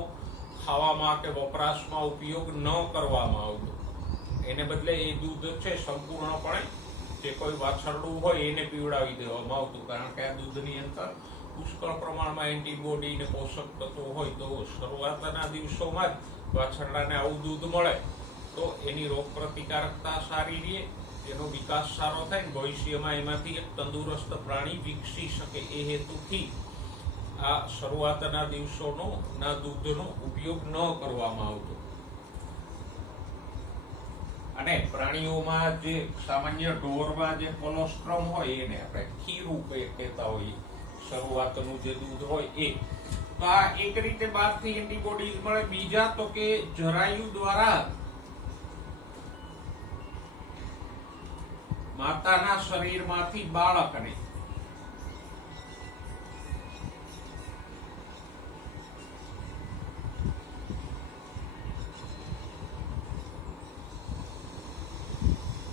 ખાવામાં કે વપરાશમાં ઉપયોગ ન કરવામાં આવતો. એને બદલે એ દૂધ છે સંપૂર્ણપણે જે કોઈ વાછરડું હોય એને પીવડાવી દેવામાં આવતું, કારણ કે આ દૂધની અંદર પુષ્કળ પ્રમાણમાં એન્ટીબોડી ને પોષક તત્વો હોય. તો શરૂઆતના દિવસોમાં જ વાછરડાને આવું દૂધ મળે તો એની રોગ પ્રતિકારકતા સારી રહે, એનો વિકાસ સારો થાય ને ભવિષ્યમાં એમાંથી એક તંદુરસ્ત પ્રાણી વિકસી શકે એ હેતુથી આ શરૂઆતના દિવસોનો ના દૂધનો ઉપયોગ ન કરવામાં આવતો. અને પ્રાણીઓમાં જે સામાન્ય ઢોરમાં જે કોલોસ્ટ્રમ હોય એને આપણે ખીરું કહેતા હોઈએ, શરૂઆતનું જે દૂધ હોય એ. તો આ એક રીતે બહારથી એન્ટીબોડીઝ મળે. બીજા તો કે જરાયુ દ્વારા માતાના શરીરમાંથી બાળકને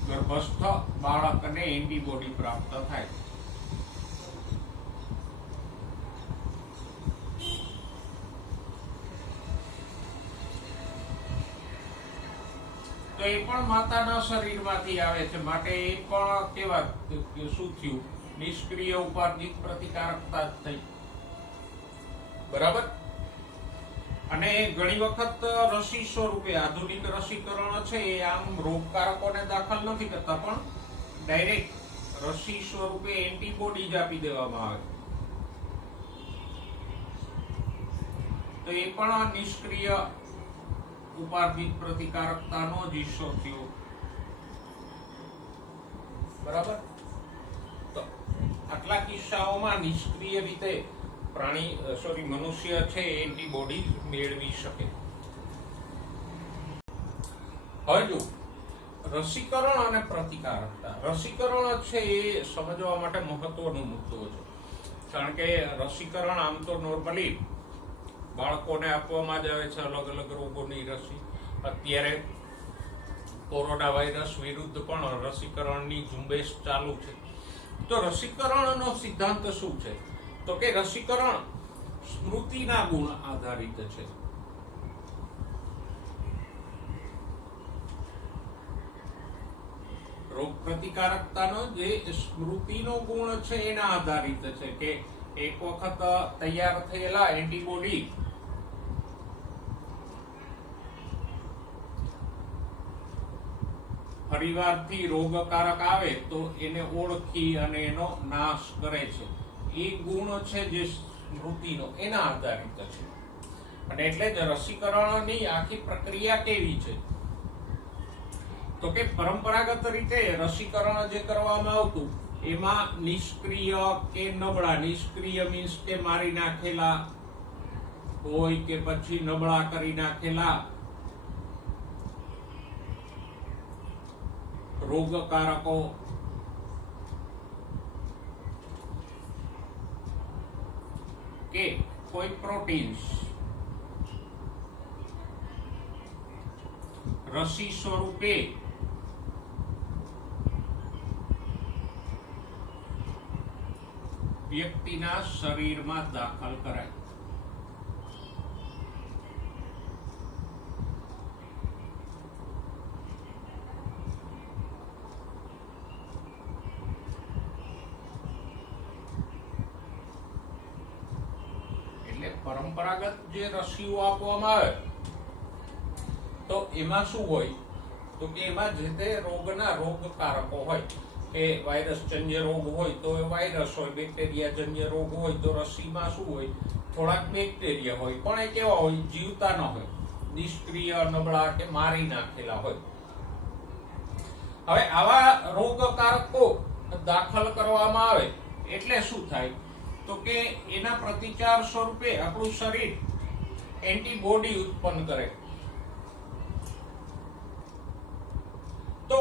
ગર્ભસ્થ બાળકને એન્ટીબોડી પ્રાપ્ત થાય. તો એ પણ માતાના શરીરમાંથી આવે છે, માટે એ પણ કેવા શું થયું, નિષ્ક્રિય ઉપાર્જિત પ્રતિકારકતા જ થઈ. બરાબર. અને ઘણી વખત રસી સ્વરૂપે આધુનિક રસીકરણ છે એ આમ રોગકારકોને દાખલ નથી કરતા, પણ ડાયરેક્ટ રસી સ્વરૂપે એન્ટીબોડી જ આપી દેવામાં આવે. તો એ પણ નિષ્ક્રિય ઉપાર્જિત પ્રતિકારકતાનો જ હિસ્સો થયો. બરાબર. તો આટલા કિસ્સાઓમાં નિષ્ક્રિય રીતે મનુષ્ય છે એન્ટીબોડી મેળવી શકે. હવે જો રસીકરણ અને પ્રતિકારકતા. રસીકરણ છે એ સમજવા માટે મહત્વનો મુદ્દો છે, કારણ કે રસીકરણ આમ તો નોર્મલી બાળકોને આપવામાં જ આવે છે અલગ અલગ રોગોની રસી. અત્યારે કોરોના વાયરસ વિરુદ્ધ પણ રસીકરણની ઝુંબેશ ચાલુ છે. તો રસીકરણનો સિદ્ધાંત શું છે? તો કે રસીકરણ સ્મૃતિના ગુણ આધારિત છે. રોગ પ્રતિકારકતાનો જે સ્મૃતિનો ગુણ છે એના આધારિત છે કે એક વખત તૈયાર થયેલા એન્ટીબોડી ફરીવારથી રોગકારક આવે તો એને ઓળખી અને એનો નાશ કરે છે. એ ગુણ છે જે સ્મૃતિનો, એના આધારિત છે. અને એટલે જ રસીકરણની આખી પ્રક્રિયા કેવી છે? તો કે પરંપરાગત રીતે રસીકરણ જે કરવામાં આવતું એમાં નિષ્ક્રિય કે નબળા, નિષ્ક્રિય મીન્સ કે મારી નાખેલા હોય કે પછી નબળા કરી નાખેલા રોગકારકો કે કોઈ પ્રોટીન્સ રસી સ્વરૂપે વ્યક્તિના શરીરમાં દાખલ કરાય. એટલે પરંપરાગત જે રસીઓ આપવામાં આવે તો એમાં શું હોય? તો કે એમાં જે તે રોગના રોગકારકો હોય. કે વાયરસજન્ય રોગ હોય તો એ વાયરસ હોય, બેક્ટેરિયાજન્ય રોગ હોય તો રસીમાં શું હોય? થોડાક બેક્ટેરિયા હોય, પણ એ કેવા હોય? જીવતા ન હોય, નિષ્ક્રિય, નબળા કે મારી નાખેલા હોય. હવે આવા રોગકારકો દાખલ કરવામાં આવે એટલે શું થાય? તો કે એના પ્રતિકાર સ્વરૂપે આપણું શરીર એન્ટીબોડી ઉત્પન્ન કરે. તો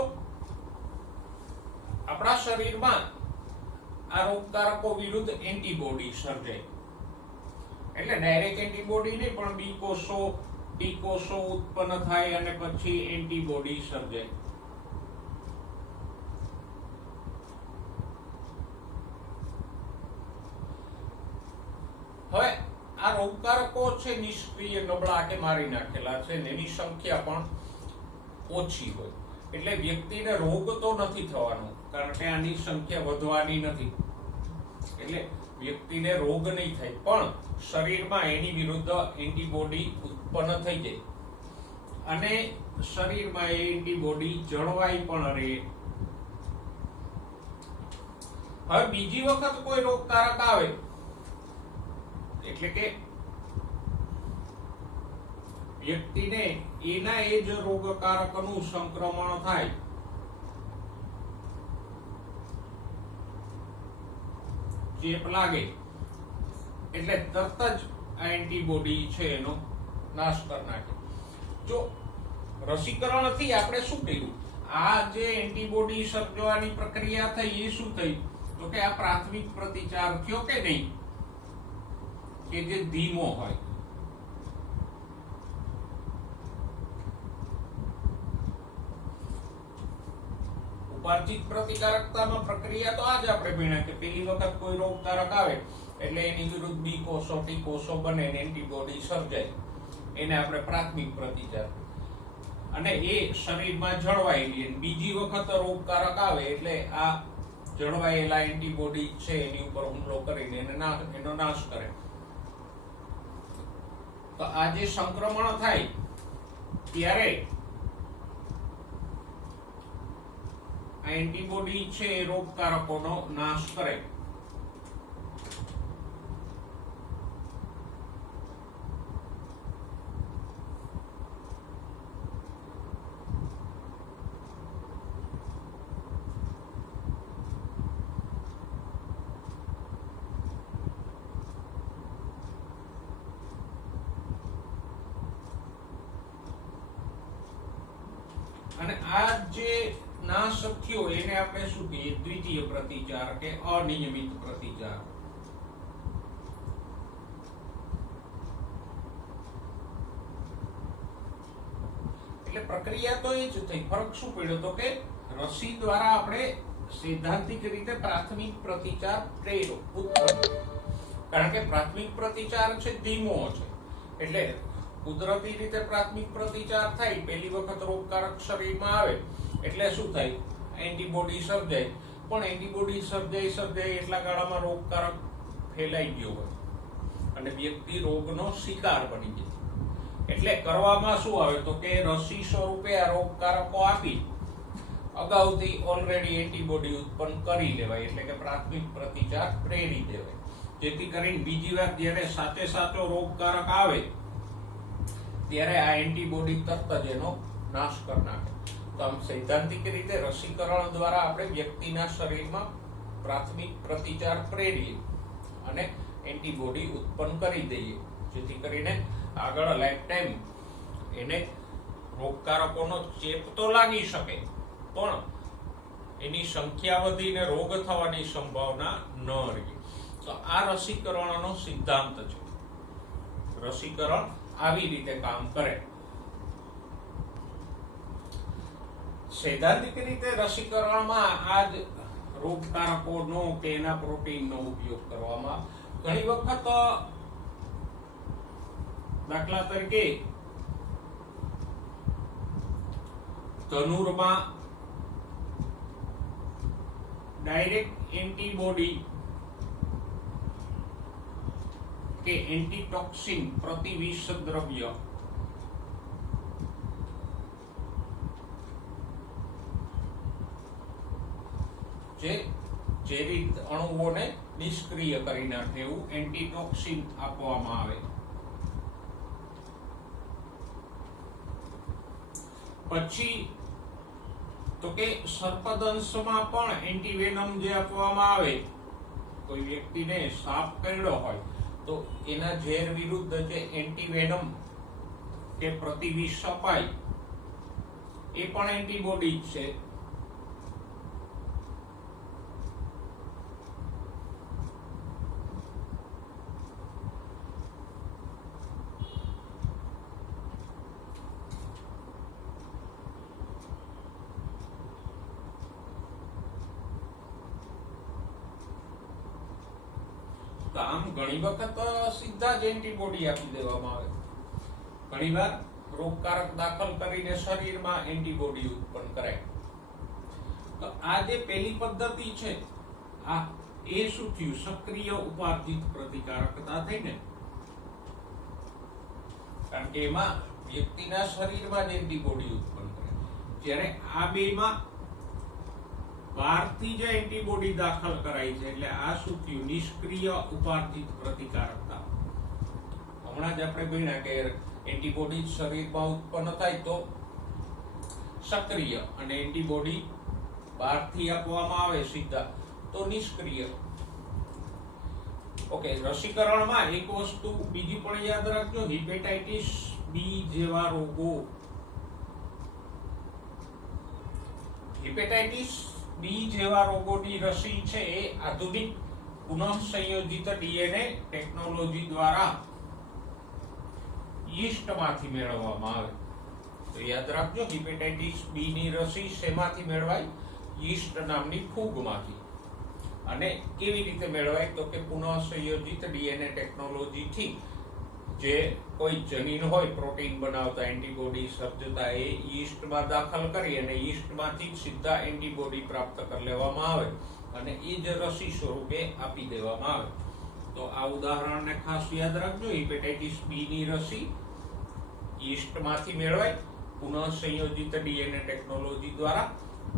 આપણા શરીરમાં આ રોગકારકો વિરુદ્ધ એન્ટીબોડી સર્જાય. એટલે ડાયરેક્ટ એન્ટીબોડી નહીં, પણ બી કોષો, ટી કોષો ઉત્પન્ન થાય અને પછી એન્ટીબોડી સર્જાય. હવે આ રોગકારકો છે નિષ્ક્રિય, નબળા કે મારી નાખેલા છે, એની સંખ્યા પણ ઓછી હોય. એટલે વ્યક્તિને રોગ તો નથી થવાનો, કારણ કે આની સંખ્યા વધવાની નથી. એટલે વ્યક્તિને રોગ નહીં થાય, પણ શરીરમાં એની વિરુદ્ધ એન્ટીબોડી ઉત્પન્ન થઈ જાય અને શરીરમાં એ એન્ટીબોડી જળવાઈ પણ રહે હવે બીજી વખત કોઈ રોગકારક આવે એટલે કે વ્યક્તિને એના એ જ રોગકારકનું સંક્રમણ થાય, ચેપ લાગે એટલે તરત જ આ એન્ટીબોડી છે એનો નાશ કરી નાખે. જો રસીકરણથી આપણે શું કર્યું, આ જે એન્ટીબોડી સર્જવાની પ્રક્રિયા થઈ એ શું થઈ તો કે આ પ્રાથમિક પ્રતિચાર થયો કે નહીં, કે જે ધીમો હોય. ઉપાર્જિત પ્રતિકારકતામાં પ્રક્રિયા તો આજ આપણે ભણ્યા કે પેલી વખત કોઈ રોગકારક આવે એટલે એની વિરુદ્ધ બી કોષો ટી કોષો બને ને એન્ટીબોડી સર્જાય, એને આપણે પ્રાથમિક પ્રતિચાર. અને એ શરીરમાં જળવાયેલી, બીજી વખત રોગકારક આવે એટલે આ જળવાયેલા એન્ટીબોડી છે એની ઉપર હુમલો કરીને એનો નાશ કરે. તો આ જે સંક્રમણ થાય ત્યારે આ એન્ટીબોડી છે એ રોગકારકોનો નાશ કરે. અને આ જે નાશ થયો એને આપણે શું કહીએ, દ્વિતીય પ્રતિચાર કે અનિયમિત પ્રતિચાર. એટલે પ્રક્રિયા તો એ જ થઈ, ફરક શું પડ્યો તો કે રસી દ્વારા આપણે સૈદ્ધાંતિક રીતે પ્રાથમિક પ્રતિચાર પ્રેરો ઉત્પન્ન, કારણ કે પ્રાથમિક પ્રતિચાર છે ધીમો છે એટલે કુદરતી રીતે પ્રાથમિક પ્રતિચાર થાય. પહેલી વખત રોગકારક શરીરમાં આવે એટલે શું થાય, એન્ટીબોડી સર્જાય, પણ એન્ટીબોડી સર્જાય એટલા ગાળામાં રોગકારક ફેલાઈ ગયો હોય અને વ્યક્તિ રોગનો શિકાર બની જાય. એટલે કરવામાં શું આવે તો કે રસી સ્વરૂપે આ રોગકારકો આપી અગાઉથી ઓલરેડી એન્ટીબોડી ઉત્પન્ન કરી લેવાય, એટલે કે પ્રાથમિક પ્રતિચાર પ્રેરી દેવાય, જેથી કરીને બીજી વાર જ્યારે સાચે સાચો રોગકારક આવે ત્યારે આ એન્ટીબોડી તરત જ એનો નાશ કરી નાખે. તો આમ સૈદ્ધાંતિક રીતે રસીકરણ દ્વારા આપણે વ્યક્તિના શરીરમાં પ્રાથમિક પ્રતિચાર પ્રેરીએ અને એન્ટીબોડી ઉત્પન્ન કરી દઈએ, જેથી કરીને આગળ લાઈફ ટાઈમ એને રોગકારકોનો ચેપ તો લાગી શકે પણ એની સંખ્યા વધીને રોગ થવાની સંભાવના ન રહે. તો આ રસીકરણનો સિદ્ધાંત છે. રસીકરણ આવી રીતે કામ કરે. સૈદ્ધાંતિક રીતે રસીકરણમાં આ જ રોગકારકોનો કે એના પ્રોટીનનો ઉપયોગ કરવામાં ઘણી વખત, દાખલા તરીકે ધનુરમાં ડાયરેક્ટ એન્ટીબોડી કે એન્ટીટોક્સિન પ્રતિવિષ દ્રવ્ય જે ઝેરી અણુઓને નિષ્ક્રિય કરી નાખે એવું એન્ટીટોક્સિન આપવામાં આવે. પછી તો કે સર્પદંશમાં પણ એન્ટીવેનમ જે આપવામાં આવે, કોઈ વ્યક્તિને સાપ કરડ્યો હોય તો એના ઝેર વિરુદ્ધ જે એન્ટીવેનમ કે પ્રતિવિષ અપાય એ પણ એન્ટીબોડી જ છે. આમ ઘણી વખત સીધા જ એન્ટીબોડી આપી દેવામાં આવે, ઘણીવાર રોગકારક દાખલ કરીને શરીરમાં એન્ટીબોડી ઉત્પન્ન કરાય. તો આ જે પહેલી પદ્ધતિ છે આ એ શું થયું, સક્રિય ઉપાર્જિત પ્રતિકારકતા થઈ ને, કારણ કે એમાં વ્યક્તિના શરીરમાં જ એન્ટીબોડી ઉત્પન્ન કરે. જ્યારે આ બેમાં બહારથી જે એન્ટીબોડી દાખલ કરાઈ છે એટલે આ શું થયું? નિષ્ક્રિય ઉપાર્જિત પ્રતિકારકતા. હમણાં જ આપણે ભણ્યા કે એન્ટીબોડી શરીરમાં ઉત્પન્ન થાય તો સક્રિય, અને એન્ટીબોડી બહારથી આપવામાં આવે સીધા તો નિષ્ક્રિય. ઓકે, રસીકરણમાં એક વસ્તુ બીજી પણ યાદ રાખજો, હિપેટાઇટિસ બી જેવા રોગો, હિપેટાઇટિસ બી જેવા રોગોની રસી છે એ આધુનિક પુનઃસંયોજિત ડીએનએ ટેકનોલોજી દ્વારા યીસ્ટમાંથી મેળવવામાં આવે. તો યાદ રાખજો, હિપેટાઇટિસ બી ની રસી શેમાંથી મેળવાય? યીસ્ટ નામની ફૂગમાંથી. અને કેવી રીતે મેળવાય? તો કે પુનઃસંયોજિત ડીએનએ ટેકનોલોજીથી જે કોઈ જનીન હોય પ્રોટીન બનાવતા, એન્ટીબોડી સર્જતા, એ યીસ્ટમાં દાખલ કરી અને યીસ્ટમાંથી સીધા એન્ટીબોડી પ્રાપ્ત કરી લેવામાં આવે અને એ જ રસી સ્વરૂપે આપી દેવામાં આવે. તો આ ઉદાહરણને ખાસ યાદ રાખજો. હિપેટાઇટિસ બી ની રસી યીસ્ટમાંથી મેળવાય પુનઃસંયોજિત ડીએનએ ટેકનોલોજી દ્વારા.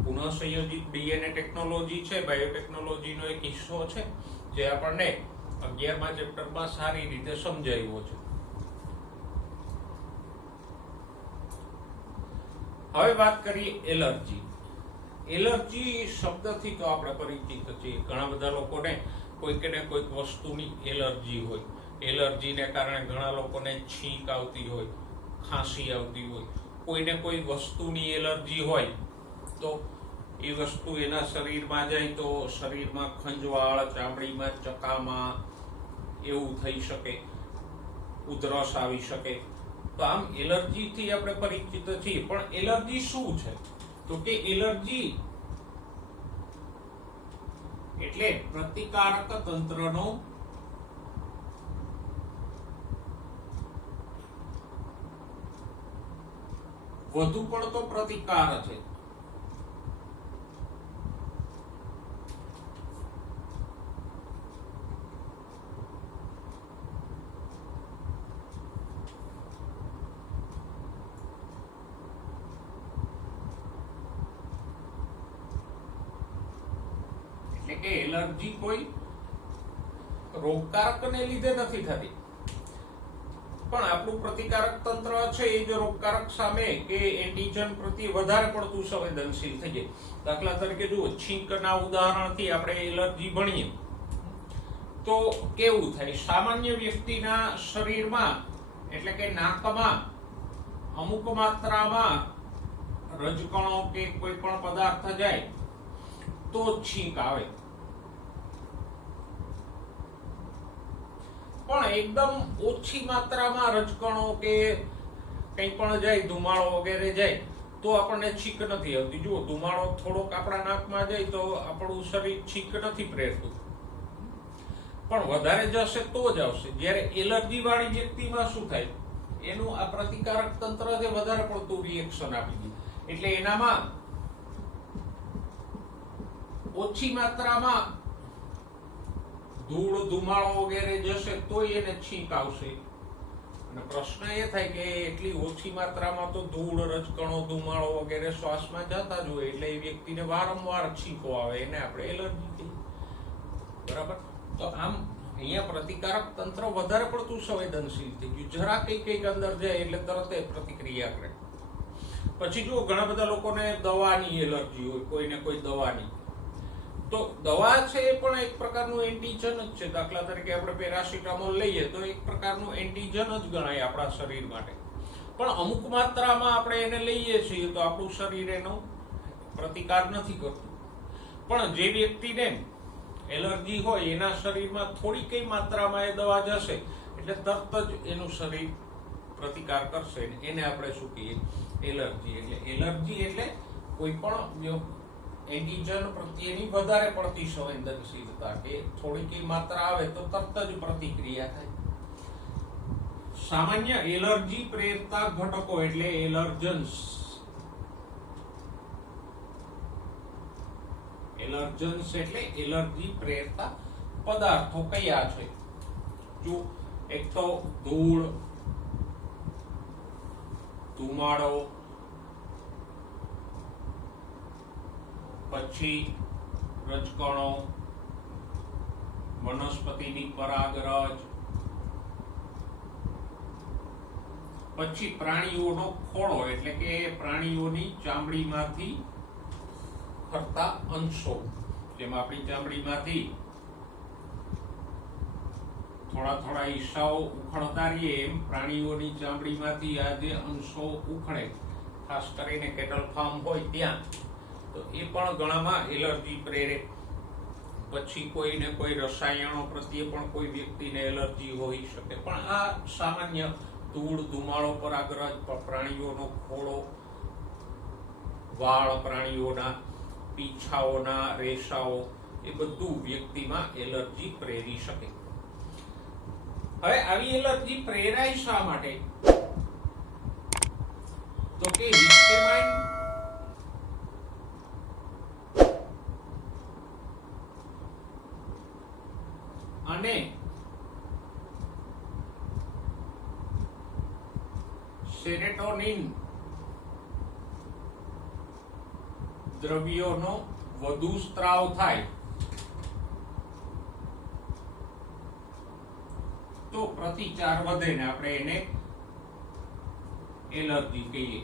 પુનઃસંયોજિત ડીએનએ ટેકનોલોજી છે બાયોટેકનોલોજીનો એક હિસ્સો છે જે આપણને 11મા ચેપ્ટરમાં સારી રીતે સમજાવ્યો છે. હવે વાત કરીએ એલર્જી. એલર્જી શબ્દથી તો આપણે પરિચિત છીએ. ઘણા બધા લોકોને કોઈક ને કોઈક વસ્તુની એલર્જી હોય. એલર્જીને કારણે ઘણા લોકોને છીંક આવતી હોય, ખાંસી આવતી હોય. કોઈને કોઈ વસ્તુની એલર્જી હોય તો એ વસ્તુ એના શરીરમાં જાય તો શરીરમાં ખંજવાળ, ચામડીમાં ચકામા એવું થઈ શકે, ઉધરસ આવી શકે. તો આમ એલર્જીથી આપણે પરિચિત છીએ. પણ એલર્જી શું છે? તો કે એલર્જી એટલે પ્રતિકારક તંત્રનો વધુ પડતો પ્રતિકાર છે. એટલે કે એલર્જી કોઈ રોગકારકને લીધે નથી થતી, પણ આપણું પ્રતિકારક તંત્ર છે એ જો રોગકારક સામે કે એન્ટીજન પ્રત્યે વધારે પડતું સંવેદનશીલ થઈ જાય. દાખલા તરીકે જુઓ, છીંકના ઉદાહરણથી આપણે એલર્જી ભણીએ તો કેવું થાય? સામાન્ય વ્યક્તિના શરીરમાં એટલે કે નાકમાં અમુક માત્રામાં રજકણો કે કોઈ પણ પદાર્થ જાય તો છીંક આવે. પણ એકદમ ઓછી માત્રામાં રજકણો કે કંઈ પણ જાય, ધુમાડો વગેરે જાય તો આપણને છીંક નથી આવતી. જુઓ, ધુમાડો થોડોક આપણા નાકમાં જાય તો આપણું શરીર છીંક નથી પ્રેરતું, પણ વધારે જશે તો જ આવશે. જ્યારે એલર્જી વાળી વ્યક્તિમાં શું થાય? એનું આ પ્રતિકારક તંત્ર જે વધારે પડતું રિએક્શન આપી દે એટલે એનામાં ઓછી માત્રામાં ધૂળ, ધુમાડો વગેરે જશે તો એને છીંક આવશે. અને પ્રશ્ન એ થાય કે એટલી ઓછી માત્રામાં તો ધૂળ, રજકણો, ધુમાડો વગેરે શ્વાસમાં જતા જ હોય એટલે એ વ્યક્તિને વારંવાર છીંકો આવે, એને આપણે એલર્જી કહીએ. બરાબર? તો આમ અહીંયા પ્રતિકારક તંત્ર વધારે પડતું સંવેદનશીલ થઈ ગયું. જરા કંઈક અંદર જાય એટલે તરત જ પ્રતિક્રિયા કરે. પછી જુઓ, ઘણા બધા લોકોને દવાની એલર્જી હોય, કોઈને કોઈ દવાની. તો દવા છે એ પણ એક પ્રકારનું એન્ટીજન જ છે. દાખલા તરીકે આપણે પેરાસિટામોલ લઈએ તો એક પ્રકારનું એન્ટીજન જ ગણાય આપણા શરીર માટે. પણ અમુક માત્રામાં આપણે એને લઈએ છીએ તો આપણું શરીર એનો પ્રતિકાર નથી કરતું. પણ જે વ્યક્તિને એલર્જી હોય એના શરીરમાં થોડી કઈ માત્રામાં એ દવા જશે એટલે તરત જ એનું શરીર પ્રતિકાર કરશે. એને આપણે શું કહીએ? એલર્જી. એટલે એલર્જી એટલે કોઈ પણ એન્ટીજન પ્રત્યેની વધારે પડતી સંવેદનશીલતા, કે થોડી કઈ માત્રા આવે તો તરત જ પ્રતિક્રિયા થાય. સામાન્ય એલર્જી પ્રેરતા ઘટકો એટલે એલર્જન્સ. એલર્જન્સ એટલે એલર્જી પ્રેરતા પદાર્થો કયા છે? જો એક તો ધૂળ, ધુમાડો, પછી રજકણો, વનસ્પતિની પરાગરજ, પછી પ્રાણીઓનો ખોળો એટલે કે પ્રાણીઓની ચામડીમાંથી ખરતા અંશો, જેમ આપણી ચામડીમાંથી થોડા થોડા હિસ્સાઓ ઉખડતા રહીએ એમ પ્રાણીઓની ચામડીમાંથી આ જે અંશો ઉખડે, ખાસ કરીને કેટલ ફાર્મ હોય ત્યાં, તો એ પણ ઘણામાં એલર્જી પ્રેરે. પછી કોઈને કોઈ રસાયણો પ્રત્યે પણ કોઈ વ્યક્તિને એલર્જી હોઈ શકે. પણ આ સામાન્ય ધૂળ, ધુમાડો, પરાગરજ, પ્રાણીઓનો ખોળો, વાળ, પ્રાણીઓના પીછાઓના રેસાઓ, એ બધું વ્યક્તિમાં એલર્જી પ્રેરી શકે. હવે આવી એલર્જી પ્રેરાય શા માટે? તો કે હિસ્ટેમાઇન અને સેરેટોનિન દ્રવ્યોનો વધુ સ્ત્રાવ થાય તો પ્રતિચાર વધે ને આપણે એને એલર્જી કહીએ.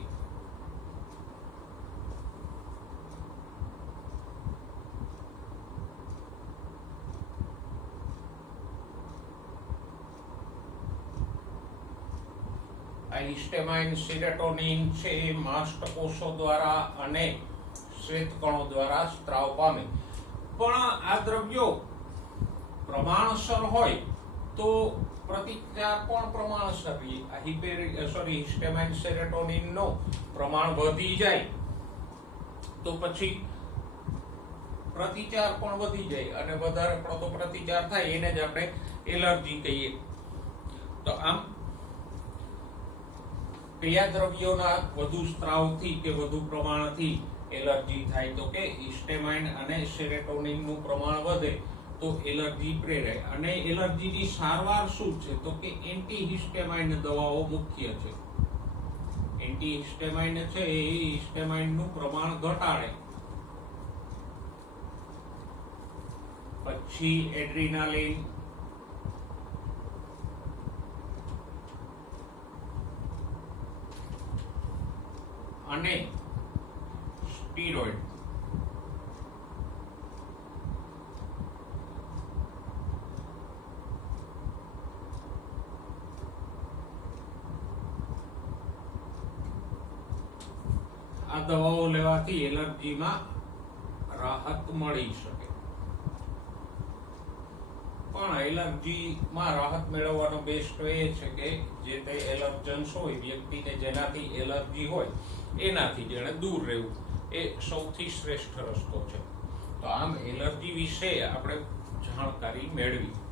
આ હિસ્ટેમાઇન, સેરોટોનિન છે એ માસ્ટકોષો દ્વારા અને શ્વેતકણો દ્વારા સ્ત્રાવ પામે. પણ આ દ્રવ્યો પ્રમાણસર હોય તો પ્રતિક્રિયા પણ પ્રમાણસર રહે. હિસ્ટેમાઇન, સેરોટોનિન નો પ્રમાણ વધી જાય તો પછી પ્રતિચાર પણ વધી જાય અને વધારે પડતો પ્રતિચાર થાય એને જ આપણે એલર્જી કહીએ. તો આમ કયા દ્રવ્યોના વધુ સ્ત્રાવથી કે વધુ પ્રમાણથી એલર્જી થાય? તો કે હિસ્ટેમાઇન અને સેરોટોનિન નું પ્રમાણ વધે તો એલર્જી પ્રેરાય. અને એલર્જીની સારવાર શું છે? તો કે એન્ટીહિસ્ટેમાઇન દવાઓ મુખ્ય છે. એન્ટીહિસ્ટેમાઇન છે એ હિસ્ટેમાઇન નું પ્રમાણ ઘટાડે. પછી એડ્રીનાલિન, અને સ્ટીરોઇડ. આ દવાઓ લેવાથી એલર્જીમાં રાહત મળી શકે. પણ એલર્જીમાં રાહત મેળવવાનો બેસ્ટ વે એ છે કે જે તે એલર્જન્સ હોય, વ્યક્તિને જેનાથી એલર્જી હોય એનાથી જેને દૂર રહેવું, એ સૌથી શ્રેષ્ઠ રસ્તો છે. તો આમ એલર્જી વિશે આપણે જાણકારી મેળવી.